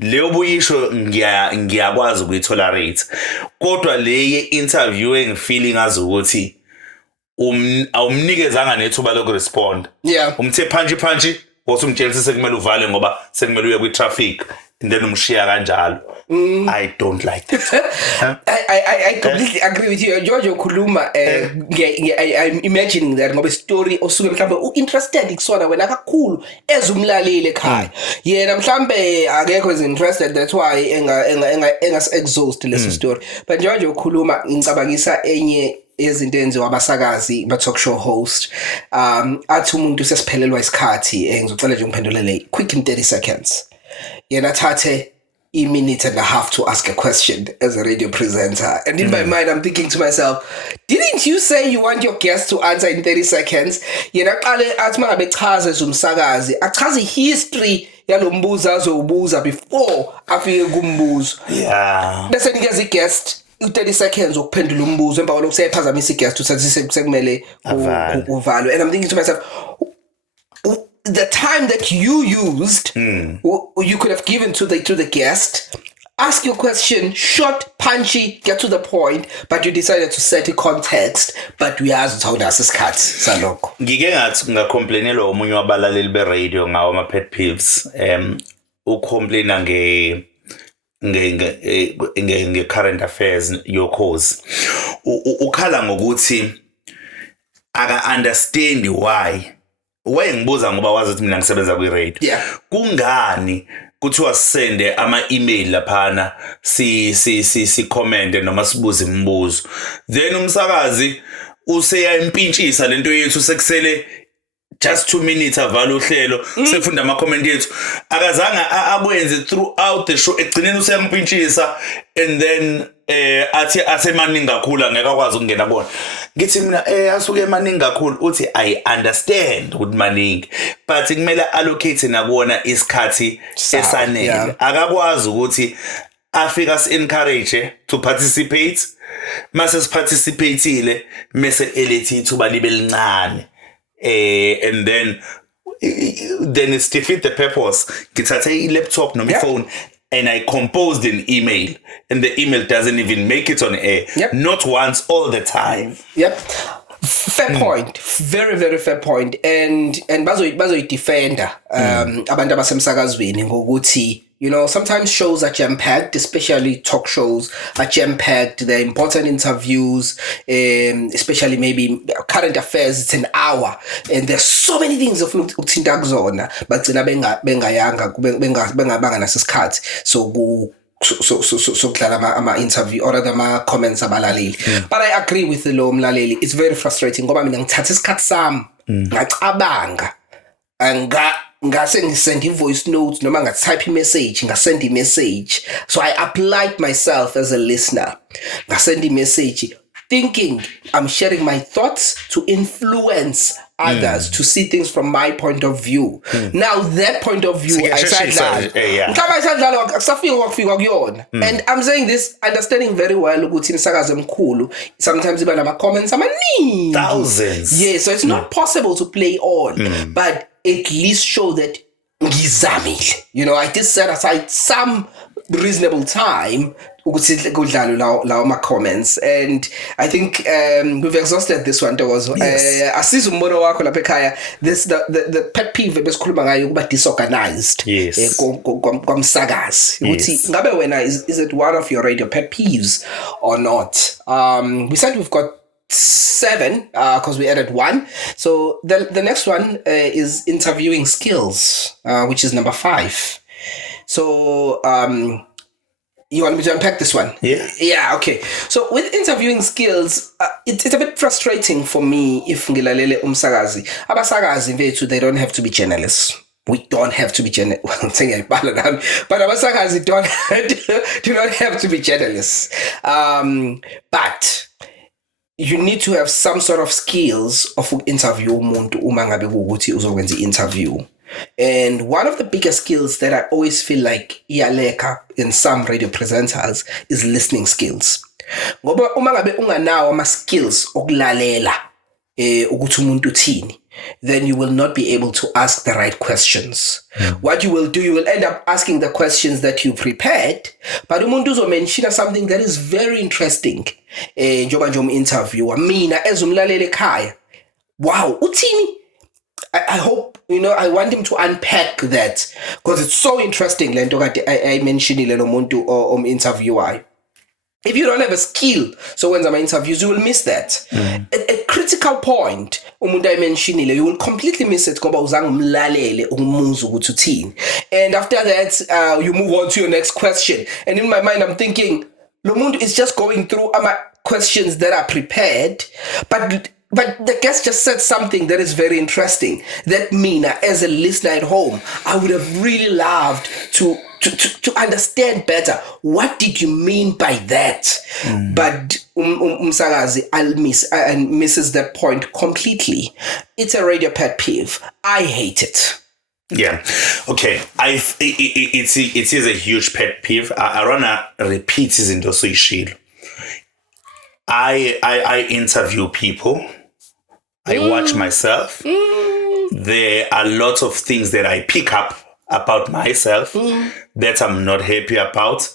leyo buyisho ngiyakwazi ukuyitolerate, kodwa leye interview engifeeling azukuthi awumnikezanga nethuba lokurespond. Umthe phanchi wathi umtshela sekumele uvale ngoba sekumele uye kwi-traffic, and then umshiya kanjalo. I don't like that. I completely agree with you. George Okhuluma, I'm imagining that ngoba story osuke mhlambe uinterested ikusona wena kakhulu ezumlaleli ekhaya. Yena mhlambe akekho is interested, that's why engas exhaust leso story. But George Okhuluma ngicabangisa enye yezinto enziwa abasakazi ba talk show host, athi umuntu sesiphelelwa isikhathi, ngizocela nje ungiphendulele quick in 30 seconds. Yena thathe a minute and a half to ask a question as a radio presenter. And in my mind, I'm thinking to myself, didn't you say you want your guest to answer in 30 seconds? Yena qale athi mangabe chaza umsakazi, achaze history yalo mbuzo azowubuza before afike kumbuzo. Bese nikeza guest 30 seconds ukuphendula umbuzo emva kwalokho seyaphazamisa igest usathi sekumele uvalwe. And I'm thinking to myself, the time that you used, you could have given to the guest. Ask your question, short, punchy, get to the point, but you decided to set a context. But we asked how does this cut saloko. Ngike ngathi ngacomplainela omunye wabalaleli be-radio ngawo ama-pet peeves. Ucomplaina nge-current affairs yokhozi. Ukhala ngokuthi aka-understand why ngibuza ngoba wazi ukuthi mina ngisebenza kwi-radio. Yeah. Kungani kuthiwa sisende ama-email laphana si comment noma sibuze imibuzo, then umsakazi useyayimpintshisa lento yethu sekusele just 2 minutes avala uhlelo sefunda ama-comment yethu akazange akwenze throughout the show, egcineni useyampintshisa and then athi asemaningi kakhulu angeke akwazi ukungena bona. Ngithi mina asuke emaningi kakhulu uthi I understand ukuthi maningi but kumele allocate nakuona isikhathi esanele. Akakwazi ukuthi afika si-encourage to participate, mase siparticipateile mase elethi ithuba libe lincane and then it's defeat the purpose. Ngithathe i-laptop noma phone and I composed an email and the email doesn't even make it on air. Not once, all the time. Fair point. Very, very fair point. And bazo defender abantu abasemsakazweni ngokuthi, you know, sometimes shows are jam-packed, especially talk shows are jam-packed. They're important interviews, especially maybe current affairs. It's an hour, and there's so many things of ukuthinta kuzona. But bengabanga nasisikhathi so kudlala ama interview or ama comments abalaleli. But I agree with the lo mlaleli. It's very frustrating ngoba mina ngithatha isikhathi sami ngacabanga ngase ngisend voice notes noma ngatype message ngasend message, so I applied myself as a listener. Ngasend message thinking I'm sharing my thoughts to influence others to see things from my point of view. Now that point of view and I'm saying this understanding very well ukuthi nisakaze mkhulu sometimes iba nama comments amaningi, thousands. So it's not possible to play all, but at least show that ngizamile. You know, I did set aside some reasonable time ukuthi kudlalo lawo ma comments, and I think we've exhausted this one. There was asiza umbono wakho lapha ekhaya, this the pet peeve besikhuluma ngayo kuba disorganized kwamsakazi ukuthi ngabe wena is it one of your radio pet peeves or not? We said we've got 7 because we added 1. So the next one is interviewing skills, which is number 5. So you want me to unpack this one? Yeah, okay. So with interviewing skills, it's a bit frustrating for me if ngilalele umsakazi. Abasakazi mfethu, they don't have to be journalists. We don't have to be journalists. But abasakazi do not have to be journalists. But you need to have some sort of skills of interview umuntu uma ngabe ukuthi uzokwenza interview. And one of the biggest skills that I always feel like iyaleka in some radio presenters is listening skills. Ngoba uma ngabe unganawo ama skills okulalela ukuthi umuntu uthini, then you will not be able to ask the right questions. What you will do, you will end up asking the questions that you prepared, but umuntu uzomention something that is very interesting. Njoba nje interview mina ezumlaleli ekhaya, wow, uthini? I hope, you know, I want him to unpack that because it's so interesting. Lento kade I mentioned le nomuntu interviewer. If you don't have a skill, so when some interviews, you will miss that. A critical point, umuntu I mentioned, you will completely miss it. And after that, you move on to your next question. And in my mind, I'm thinking, Lomundu is just going through questions that are prepared, but the guest just said something that is very interesting. That Mina, as a listener at home, I would have really loved to understand better. What did you mean by that? But Msakazi, misses that point completely. It's a radio pet peeve. I hate it. Yeah. Okay. It is a huge pet peeve. I wanna repeat izinto soyishilo. I interview people. I watch myself. There are lots of things that I pick up about myself that I'm not happy about,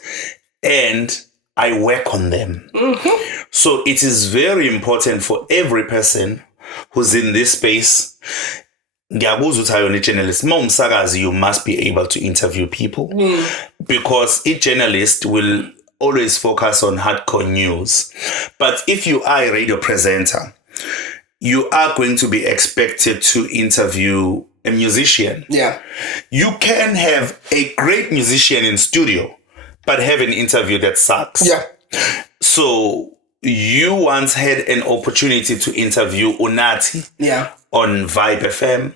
and I work on them. So it is very important for every person who's in this space. Ngiyakuzwa ukuthi ayona journalist, mawumsakazi, you must be able to interview people because a journalist will always focus on hardcore news. But if you are a radio presenter, you are going to be expected to interview a musician. Yeah. You can have a great musician in studio, but have an interview that sucks. Yeah. So you once had an opportunity to interview Unathi on Vibe FM.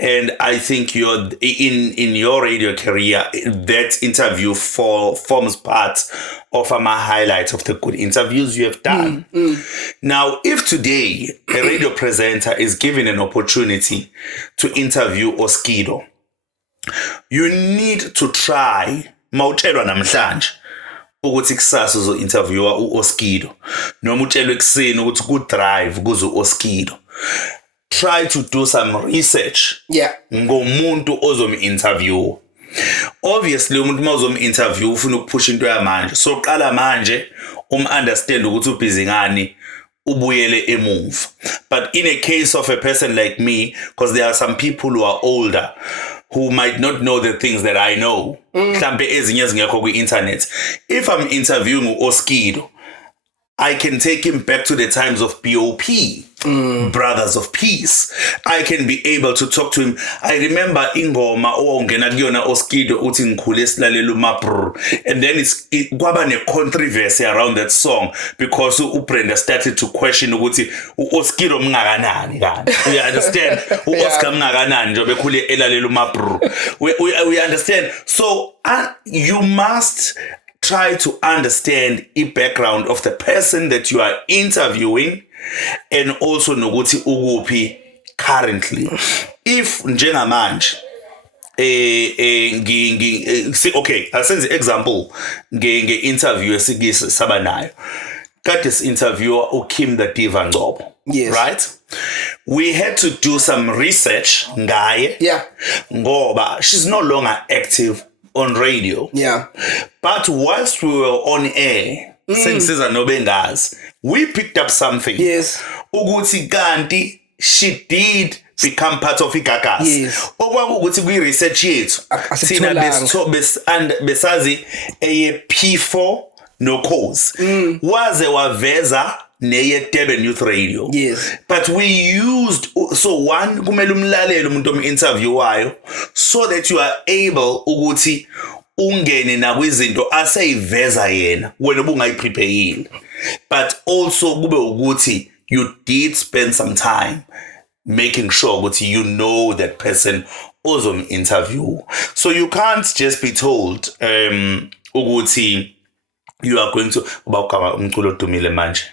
And I think you're in your radio career, that interview forms part of my highlight of the good interviews you have done. Now, if today a radio presenter is given an opportunity to interview Oskido, you need to try mawutshelwa namhlanje ukuthi kusasa uzo-interviewa u-Oskido noma utshelwe ekuseni ukuthi ku-drive kuze u-Oskido. Try to do some research ngomuntu ozomi-interview. Obviously umuntu mawuzomi-interview ufuna ukuphusha into yamanje, so qala manje understand ukuthi ubhizi ngani ubuyele emuva. But in a case of a person like me, because there are some people who are older who might not know the things that I know, mhlambe ezinye ezingekho kwi-internet, if I'm interviewing u-Oskido, I can take him back to the times of BOP, Brothers of Peace. I can be able to talk to him. I remember ingoma ongena kuyona Oskido uthi ngikhule silalela uMabrr, and then kwaba ne controversy around that song because uBrenda started to question ukuthi uOskido mngakanani kanti. You understand? uOskar mngakanani njengoba ekhule elalela uMabrr. We understand. So you must try to understand the background of the person that you are interviewing, and also nokuthi ukuphi currently. If njengamanje okay, I'll send the example nge-interview esikisi sabanayo. Got this interviewer uKim the Diva Ngcobo. Yes. Right? We had to do some research ngaye. Yeah. Ngoba she's no longer active on radio. Yeah. But whilst we were on air, we picked up something. Yes. Ukuthi kanti she did become part of Igagas. Yes. Okwakuthi kwi-research yethu thina besazi eye P4 no cause. Waze waveza neye Durban Youth Radio. Yes. But we used, so one, kumele umlalele umuntu omi-interviewayo so that you are able ukuthi ungene nakwizinto aseyiveza yena wena ubungayiprepare. But also kube ukuthi you did spend some time making sure ukuthi you know that person ozomi-interview. So you can't just be told ukuthi you are going to umculo odumile manje.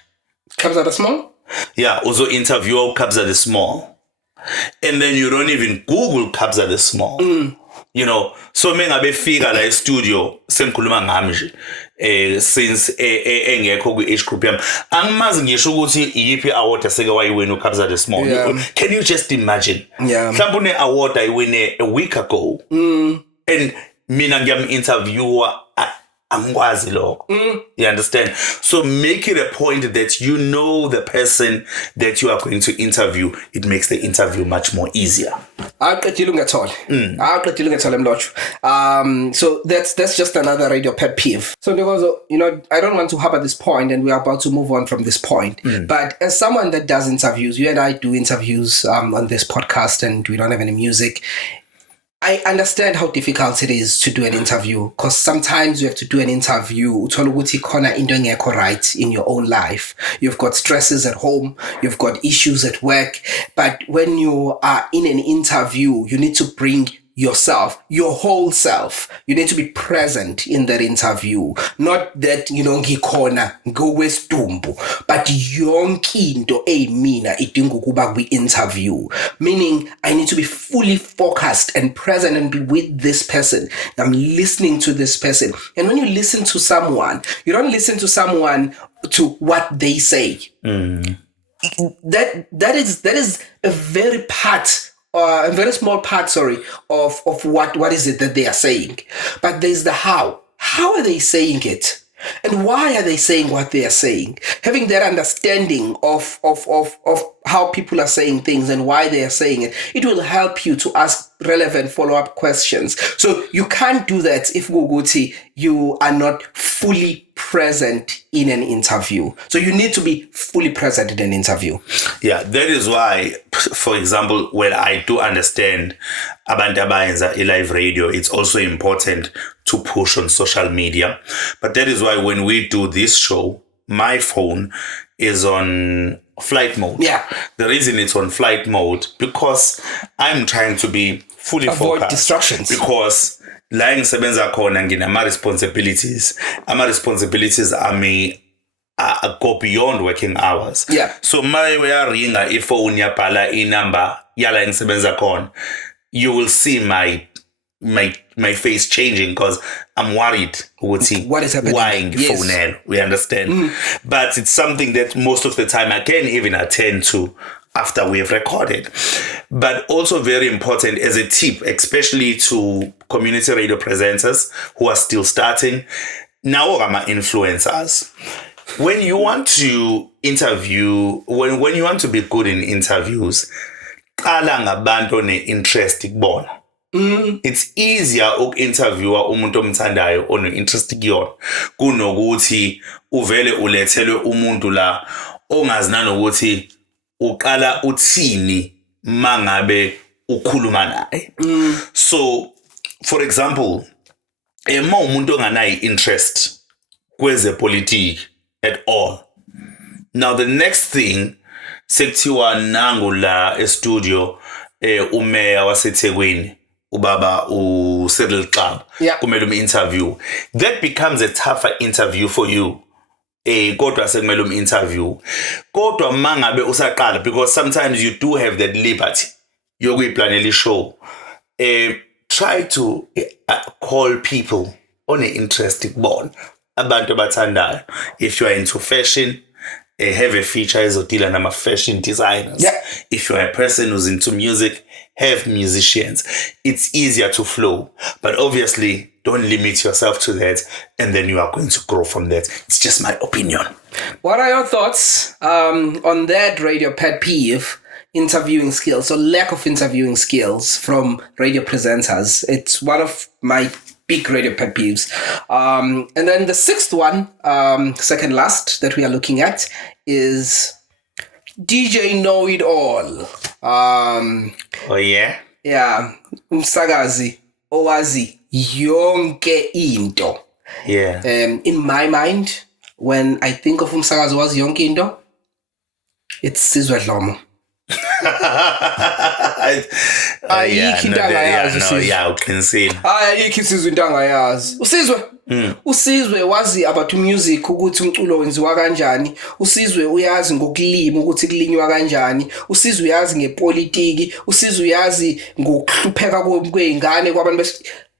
Kabza the Small? Yeah, also interview Kabza the Small. And then you don't even Google Kabza the Small. You know, so mengabe fika la studio sengikhuluma ngami nje since engekho ku age group yami. Angimazi ngisho ukuthi yipi award aseke wayiwina uKabza the Small. Can you just imagine? Yeah. Mhlawumbe une award ayiwine a week ago. And mina ngiyam-interviewer angwazi lokho. You understand? So make it a point that you know the person that you are going to interview. It makes the interview much more easier. So that's just another radio pet peeve. So because I don't want to harp at this point, and we're about to move on from this point. But as someone that does interviews, you and I do interviews on this podcast, and we don't have any music. I understand how difficult it is to do an interview, because sometimes you have to do an interview uthola ukuthi khona into engekho right in your own life. You've got stresses at home, you've got issues at work, but when you are in an interview, you need to bring yourself, your whole self. You need to be present in that interview. Not that, ngikhona ngokwesidumbu, but yonke into mina idinga ukuba kwi-interview. Meaning, I need to be fully focused and present and be with this person. I'm listening to this person. And when you listen to someone, you don't listen to someone to what they say. That is a very small part, of what is it that they are saying. But there's the how. How are they saying it? And why are they saying what they are saying? Having that understanding of how people are saying things and why they are saying it, it will help you to ask relevant follow-up questions. So you can't do that if you are not fully present in an interview. So you need to be fully present in an interview. Yeah, that is why, for example, when I do understand abantu abayenza live radio, it's also important to push on social media. But that is why when we do this show, my phone is on flight mode. Yeah. The reason it's on flight mode, because I'm trying to be fully avoid focused. Distractions. Because la ngisebenza khona nginama responsibilities. Ama responsibilities go beyond working hours. Yeah. So my uyaringa ifone yabhala inumber yala ngisebenza khona, you will see my face changing because I'm worried what is happening. Why phone. We understand. But it's something that most of the time I can even attend to after we have recorded. But also very important as a tip, especially to community radio presenters who are still starting. Now I'm influencers. When you want to interview, when you want to be good in interviews, qala ngabantu ne-interest kubona. It's easier uku-interviewa umuntu omthandayo one-interest kuyona kunokuthi uvele ulethelwe umuntu la ongazi nanokuthi uqala uthini mangabe ukhuluma naye. So for example, uma umuntu onganayo interest kwezepolitiki at all. Now the next thing sekuthiwa nangu la e-studio umeya waseThekwini ubaba uCyril Xaba kumele interview. That becomes a tougher interview for you. Kodwa sekumele interview. Kodwa mangabe usaqala, because sometimes you do have that liberty yokuyiplanela show. Try to call people on an interest kubona abantu abathandayo. If you are into fashion, have a feature ezodila nama fashion designers. Yeah. If you are a person who's into music, have musicians. It's easier to flow. But obviously, don't limit yourself to that, and then you are going to grow from that. It's just my opinion. What are your thoughts on that radio pet peeve, interviewing skills or lack of interviewing skills from radio presenters? It's one of my big radio pet peeves. And then the sixth one, second last that we are looking at is DJ Know-It-All. Oh yeah? Yeah. Umsakazi owazi yonke into. Yeah. In my mind, when I think of umsakazi owazi yonke into, it's Sizwe Dlomo. Ayikho into angayazi uqinisile. Ayikho isizwe into angayazi. Usizwe wazi about music ukuthi umculo wenziwa kanjani. Usizwe uyazi ngokulima ukuthi kulinywa kanjani. Usizwe uyazi ngepolitiki. Usizwe uyazi ngokuhlupheka kweingane kwabantu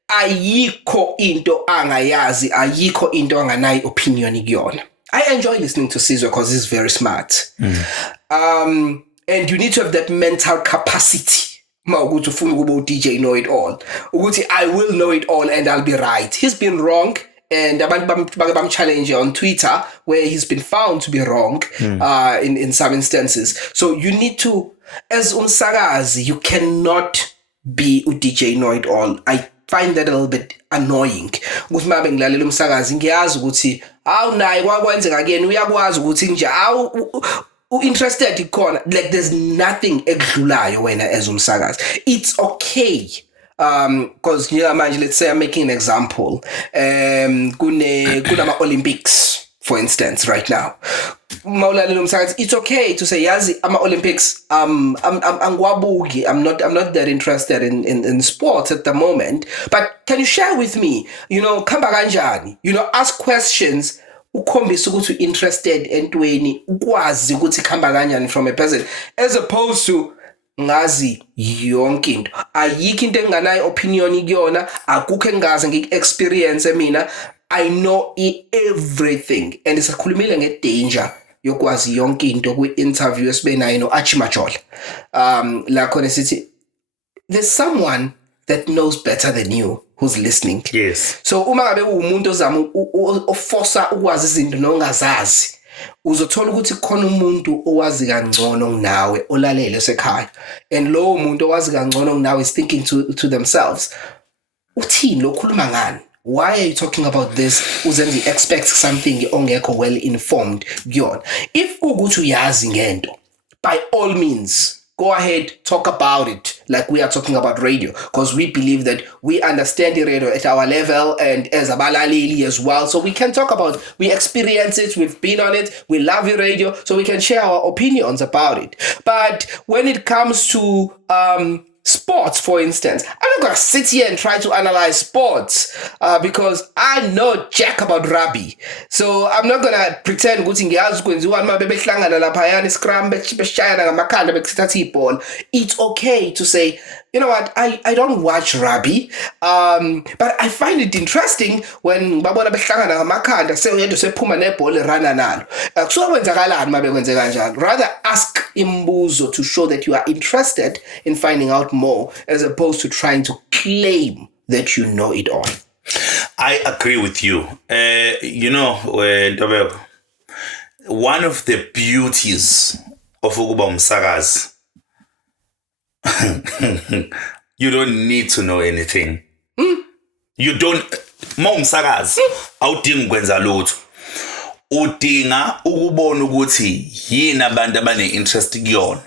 ayikho into angayazi, ayikho into anganayo opinion kuyona. I enjoy listening to Sizwe because he's very smart. And you need to have that mental capacity. Mawukuthi ufuna ukuba DJ Know-It-All. Ukuthi I will know it all and I'll be right. He's been wrong, and abantu bam challenge on Twitter where he's been found to be wrong in some instances. So you need to, as umsakazi, you cannot be a DJ Know-It-All. I find that a little bit annoying. Ukuthi mabe ngilalela umsakazi ngiyazi ukuthi awunayi kwakwenzeka again uyakwazi ukuthi nje interested ikona, like there's nothing ekudlulayo wena as umsakazi. It's okay. Because manje, let's say I'm making an example. Kunama Olympics. for instance, right now. It's okay to say, yazi, I'm Olympics. I'm not that interested in sports at the moment. But can you share with me, khamba kanjani? Ask questions. Ukhombisa ukuthi interested entweni, ukwazi ukuthi khamba kanjani from a person, as opposed to ngazi yonke into. Ayikho into enganayo opinion kuyona, akukho engazi ngik-experience mina. I know everything, and sisakhulumile nge-danger yokwazi yonke into kwi-interview esibenayo no-Archie Majola. La khona sithi there's someone that knows better than you who's listening. Yes. So uma ngabe umuntu ozama ofosa ukwazi izinto nongazazi, uzothola ukuthi khona umuntu owazi kangcono kunawe olalele esekhaya, and lowo muntu owazi kangcono kunawe is thinking to themselves, uthini lo khuluma ngani? Why are you talking about this? Uzenzi expect something ongekho well informed kuyona. If ukuthi uyazi ngento, by all means, go ahead, talk about it like we are talking about radio, because we believe that we understand the radio at our level and as abalaleli as well. So we can talk about, we experience it, we've been on it, we love the radio, so we can share our opinions about it. But when it comes to sports, for instance, I'm not going to sit here and try to analyze sports because I know jack about rugby. So I'm not going to pretend ukuthi ngiyazi kwenziwa uma bebehlangana laphayana scrum beshayana ngamakhanda bekuthatha ibhola. It's okay to say, you know what, I don't watch rugby, but I find it interesting when babona behlangana ngamakhanda seyento sephuma nebhola rana nalo. So kwenzakalani uma bekwenze kanjalo? Rather ask imbuzo to show that you are interested in finding out more, as opposed to trying to claim that you know it all. I agree with you. Ndobeko, one of the beauties of ukuba umsakazi, you don't need to know anything. You don't. Ma umsakazi awudingi kwenza lutho. Udinga ukubona ukuthi yini abantu abane interest kuyona.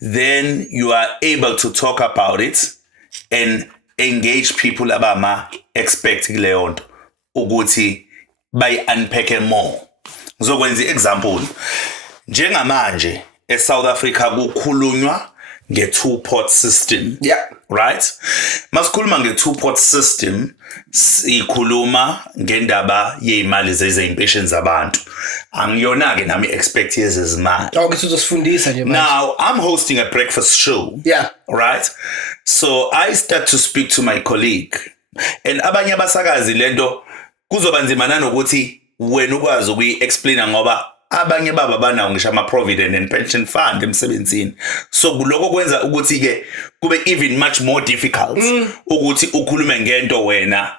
Then you are able to talk about it and engage people abama expect kuleyo nto ukuthi bay unpack more. Ngizokwenza example. Njengamanje eSouth Africa kukhulunywa nge-two-pot system. Yeah. Right? Masikhuluma nge-two-pot system, sikhuluma ngendaba yezimali zezimpesheni zabantu. Angiyona ke nami expect yezimali. Ngizosifundisa nje manje. Now, I'm hosting a breakfast show. Yeah. Right? So I start to speak to my colleague. And abanye abasakazi lento kuzoba nzima nanokuthi wena ukwazi ukuyi-explaina ngoba abanye baba banawo ngisho ama-provident and pension fund emsebenzini. So kuloko kwenza ukuthi ke kube even much more difficult ukuthi ukhulume ngento wena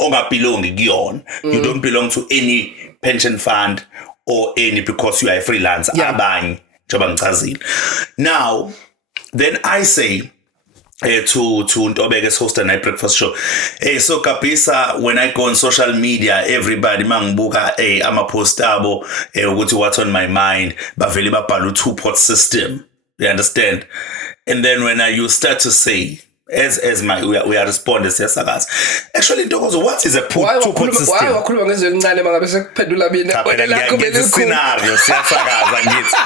ongabelongi kuyona. You don't belong to any pension fund or any, because you are a freelancer. Yeah. Abanye njengoba ngichazile. Now, then I say to Ntobeko as host a night breakfast show. So Kapisa, when I go on social media, everybody mangibuka ama postabo ukuthi what's on my mind, bavele babhala two-pot system. You understand? And then when you start to say, as we are responding, siyasakaza. Actually, Ntokozo, what is a two-pot system? Why wakhuluma ngezencane mangabe sekuphendula mina lakho scenario siyasakaza ngithi.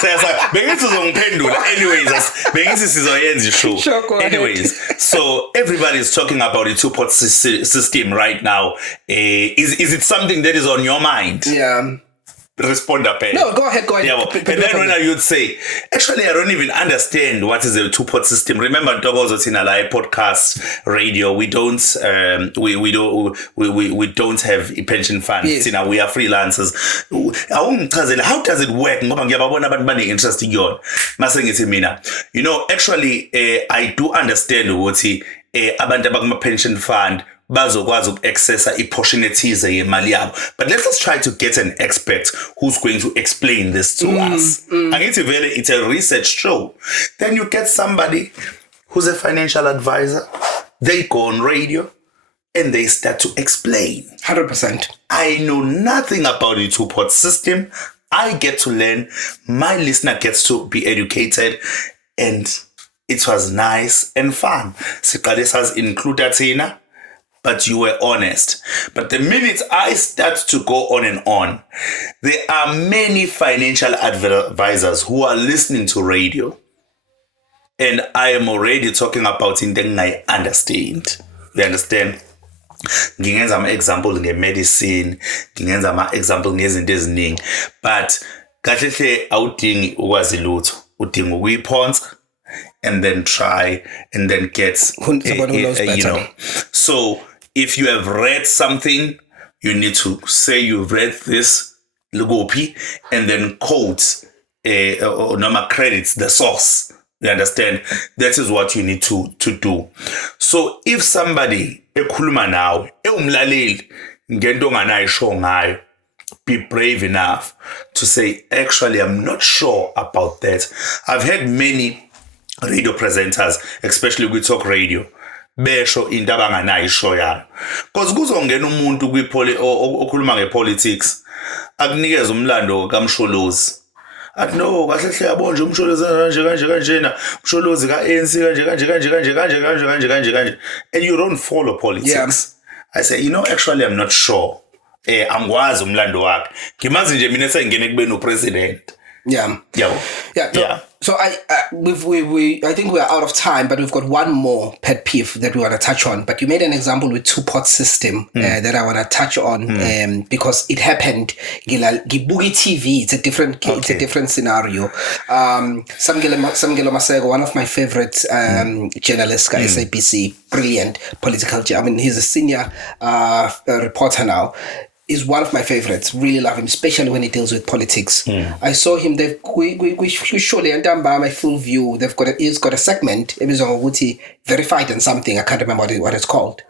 Siyasakaza. Bengithi uzongiphendula anyways. Bengithi sizoyenza ishow. Anyways, so everybody is talking about the two-pot system right now. Is it something that is on your mind? Yeah. Respond up. No, go ahead. Yeah, and then when you'd say, actually, I don't even understand what is a two-pot system. Remember, Ntokozo Thina live podcast, radio. We don't have a pension fund. Yes. We are freelancers. How does it work? Ngoba ngiyababona abantu bane interest kuyona. Mase ngithi mina, actually, I do understand ukuthi abantu abakuma pension fund bazokwazi uku-accessa i-portion ethize yemali yabo. But let's try to get an expert who's going to explain this to us. Angithi vele it's a research show. Then you get somebody who's a financial advisor. They go on radio and they start to explain. 100%. I know nothing about the two-pot system. I get to learn. My listener gets to be educated. And it was nice and fun. Siqale sazi include thina. but you were honest. But the minute I start to go on and on, there are many financial advisors who are listening to radio. And I am already talking about something I understand. You understand? Ngingenza ama-example nge-medicine, ngingenza ama-example ngezinto eziningi. But kahle hle awudingi ukwazi lutho, udinga ukuyiphonsa and then try and then get you know. So if you have read something, you need to say you've read this lugopi and then quote or normal credits the source. You understand? That is what you need to do. So if somebody ekhuluma nawe umlaleli ngento onganayisho ngayo, be brave enough to say, actually, I'm not sure about that. I've had many radio presenters, especially with talk radio, besho into abanganayisho yayo. Because kuzongena umuntu okhuluma ngepolitics akunikeza umlando kaMsholozi. Athi no kahle hle yabo nje umsholozi kanje umsholozi ka-ANC kanje and you don't follow politics. Yeah. I say, actually I'm not sure. Angwazi umlando wakhe. Ngimazi nje mina sengene kubeni upresident. Yeah. Yeah. Yeah. So I think we're out of time, but we've got one more pet peeve that we want to touch on. But you made an example with two-pot system that I want to touch on because it happened. Gibugi TV, it's a different scenario. Samgelo Masego, one of my favorite journalists, SABC, brilliant political. He's a senior reporter now. Is one of my favorites. Really love him, especially when he deals with politics. I saw him. They've surely and my full view. He's got a segment. Verified and something. I can't remember what it's called.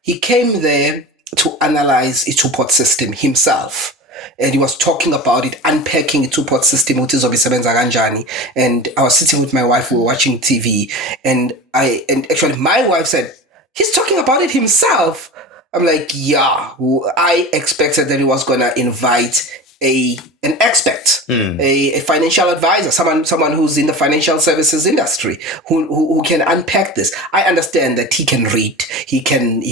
He came there to analyze a two-pot system himself. And he was talking about it, unpacking a two-pot system, which is Obisebenza Ganjani. And I was sitting with my wife, we were watching TV, and actually my wife said, he's talking about it himself. I'm like, yeah, I expected that he was going to invite an expert, a financial advisor, someone who's in the financial services industry, who can unpack this. I understand that he can read, he can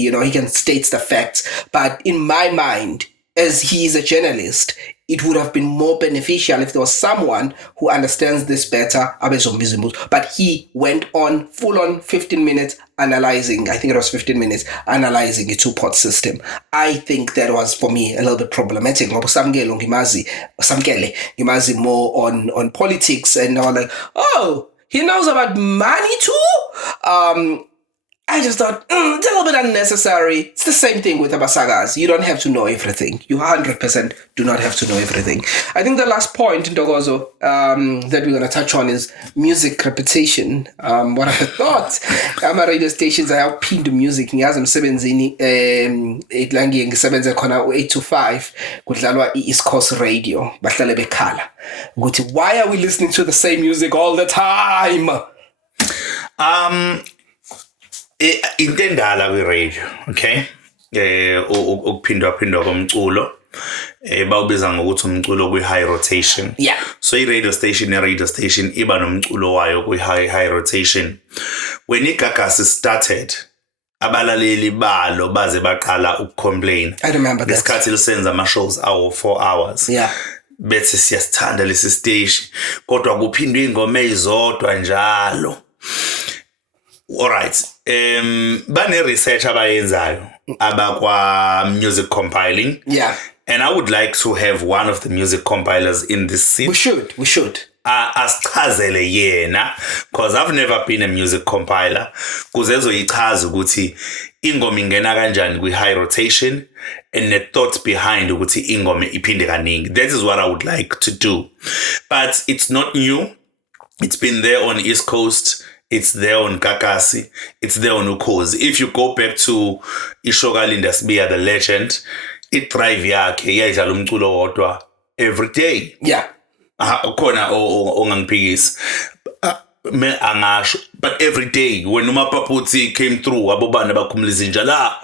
state the facts, but in my mind, as he is a journalist, it would have been more beneficial if there was someone who understands this better. But he went on full on 15 minutes analyzing, I think it was 15 minutes, analyzing a two-pot system. I think that was, for me, a little bit problematic. Samkele more on politics, and I was like, oh, he knows about money too? I just thought, it's a little bit unnecessary. It's the same thing with Abasagas. You don't have to know everything. You 100% do not have to know everything. I think the last point, Ntokozo, that we're going to touch on is music repetition. What I thought, radio stations, I have pinned music. Ngiyazim sebenzini, itlangi ngisebenze khona 8 to 5, kudlalwa East Coast Radio. Bahlale bekhala. Why are we listening to the same music all the time? Intendala kwi-radio, okay? Ukuphindwa komculo. Bawubiza ngokuthi umculo kwi-high rotation. Yeah. So i-radio station iba nomculo wayo kwi-high rotation. When iGagasi started, abalaleli balo baze baqala ukucomplain. I remember that. Ngesikhathi lisenza ama-shows 4 hours. Yeah. Bethi siyasithanda lesi station, kodwa kuphindwe ingoma ezodwa njalo. Alright. Bane research abayenzayo abakwa music compiling. Yeah. And I would like to have one of the music compilers in this scene. We should. Asichazele yena, because I've never been a music compiler. Kuze ezoyichaza ukuthi ingoma ingena kanjani kwi-high rotation and the thought behind ukuthi ingoma iphinde kaningi. That is what I would like to do. But it's not new. It's been there on East Coast. It's there on Kakasi. It's there on Ukhozi. If you go back to Ishogalinda Sibia, the legend, it thrive yakhe yayidlala umculo wodwa every day. Yeah. Khona ongangiphikisi. Me angasho, but every day when uMapaputsi came through, abobana bakhumulisa injala.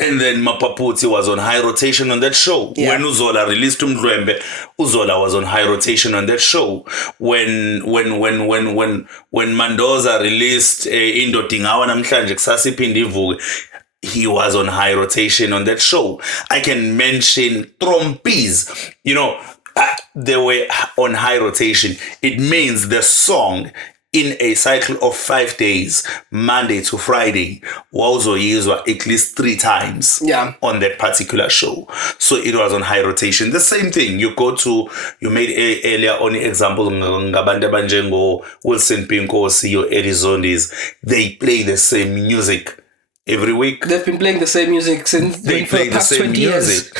And then Mapaputsi was on high rotation on that show. Yeah. When Uzola released Umdlwembe, Uzola was on high rotation on that show. When Mandoza released Indodingawa namhlanje kusasa iphinde ivuke, he was on high rotation on that show. I can mention Trompies. They were on high rotation. It means the song in a cycle of 5 days, Monday to Friday, wawuzoyizwa at least 3 times on that particular show. So it was on high rotation. The same thing. You made earlier on example, ngabantu abanjengo Wilson Pinkosi or Eddie Zondis. They play the same music every week. They've been playing the same music for the past 20 years.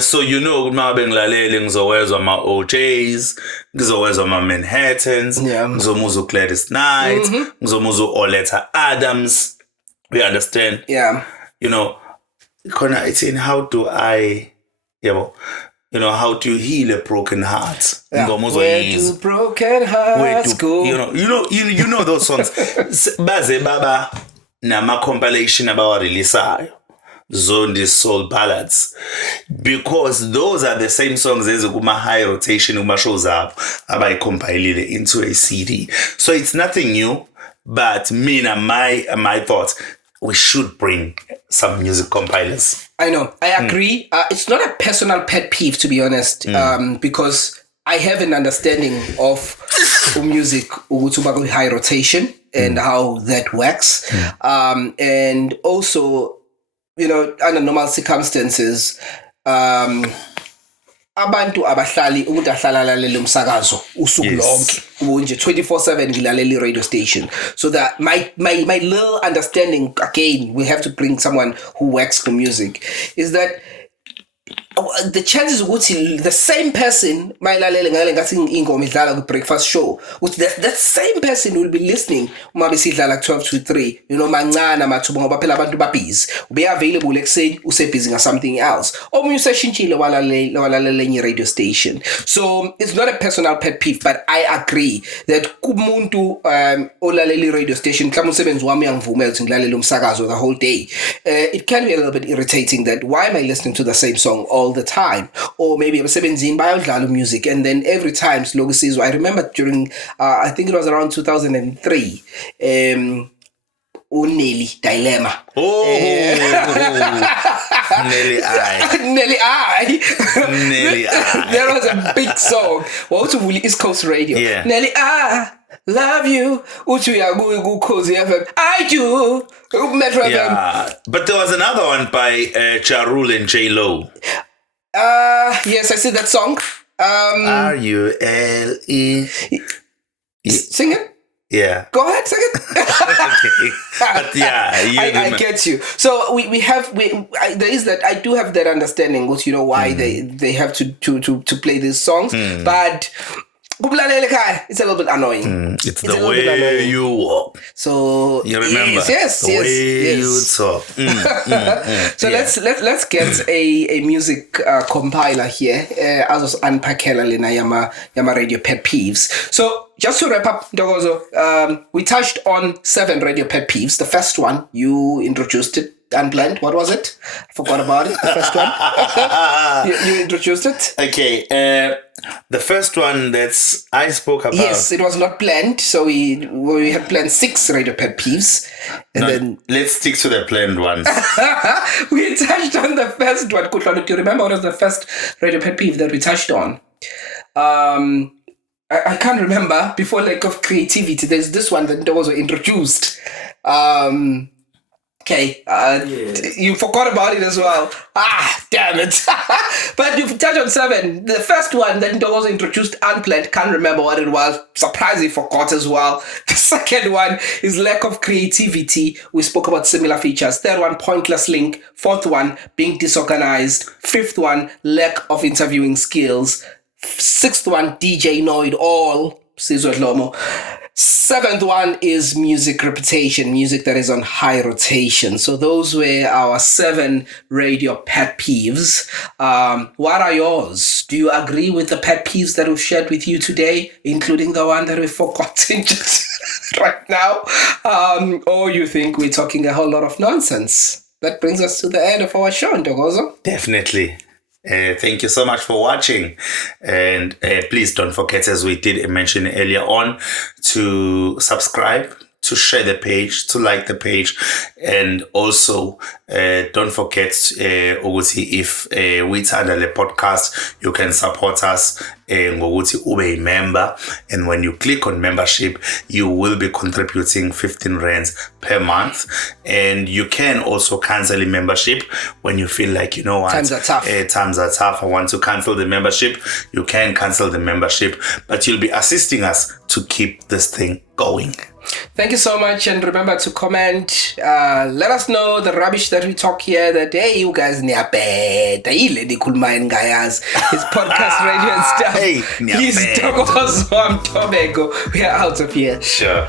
So uma bengilalele ngizowezwa ama-OJs, ngizowezwa ama-Manhattans, ngizomuzwa uGladys Knight, ngizomuzwa uOletta Adams. We understand? Yeah. Khona it's in how do I, how do you heal a broken heart? Yeah. Where do broken hearts go? You know those songs. Baze baba nama-compilation abawareleasayo. Zondi Soul Ballads, because those are the same songs as kuma high rotation uma shows up abayicompiled into a CD. So it's nothing new, but my thoughts, we should bring some music compilers. I know, I agree. It's not a personal pet peeve, to be honest, because I have an understanding of music with high rotation and how that works, and also, under normal circumstances, abantu abahlali umuntu ahlala lalela umsakazo usuku lonke unje 24/7 ngilalela radio station. So that my little understanding, again, we have to bring someone who works for music, is that the chances ukuthi the same person mayilalele ngale ngathi ingoma idlala ku breakfast show, that same person will be listening uma besidlala 12 to 3, mancane amathuba ngoba phela abantu babhizi, ube available ekseni use busy nga something else, omunye useshintshile walalela enye radio station. So it's not a personal pet peeve, but I agree that kumuntu olalela radio station mhlawumbe umsebenzi wami uyangivumela ukuthi ngilalele umsakazo the whole day, it can be a little bit irritating that why am I listening to the same song all the time? Or maybe emsebenzini bayadlala music, and then every time sloku sizwa. I remember during I think it was around 2003, Nelly Dilemma. Nelly I. There was a big song. What was East Coast Radio? Yeah. Nelly I love you. Cozy FM. I do. Metro FM. Yeah. But there was another one by Ja Rule and J Lo. Yes, I see that song. R-U-L-E. Sing it. Yeah. Go ahead, sing it. Okay. But yeah, I get you. So we have there is that. I do have that understanding. Why they have to play these songs, but it's a little bit annoying. It's the way you walk. So you remember? Yes. The way you talk. So let's get a music compiler here. As was unpackela lena yama radio pet peeves. So just to wrap up, Ntokozo, we touched on 7 radio pet peeves. The first one you introduced it. Unplanned. What was it? I forgot about it. The first one. you introduced it. Okay. The first one that I spoke about. Yes, it was not planned. So we had planned 6 radio pet peeves, and then let's stick to the planned ones. We touched on the first one. Kutlalo, do you remember what was the first radio pet peeve that we touched on? I can't remember. Before lack of creativity, there's this one that was introduced. Okay, you forgot about it as well. Damn it. But you've touched on 7. The first one that was introduced unplanned, can't remember what it was. Surprisingly forgot as well. The second one is lack of creativity. We spoke about similar features. Third one, pointless link. Fourth one, being disorganized. Fifth one, lack of interviewing skills. Sixth one, DJ know it all. Sizwe Dlomo. 7th one is music reputation, music that is on high rotation. So those were our 7 radio pet peeves. What are yours? Do you agree with the pet peeves that we've shared with you today, including the one that we've forgotten just right now? Or you think we're talking a whole lot of nonsense? That brings us to the end of our show, Ntokozo. Definitely. Thank you so much for watching, and please don't forget, as we did mention earlier on, to subscribe to share the page, to like the page, and also don't forget ukuthi if we thanda le podcast, you can support us ngokuthi ube a member, and when you click on membership, you will be contributing 15 rands per month, and you can also cancel a membership when you feel like, you know what, times are tough, I want to cancel the membership. You can cancel the membership, but you'll be assisting us to keep this thing going. Thank you so much, and remember to comment. Let us know the rubbish that we talk here, that hey, you guys niabed. Lady Kulmain Gayas, his podcast radio and stuff. Hey, Please talk about Swam Tobago. We are out of here. Sure.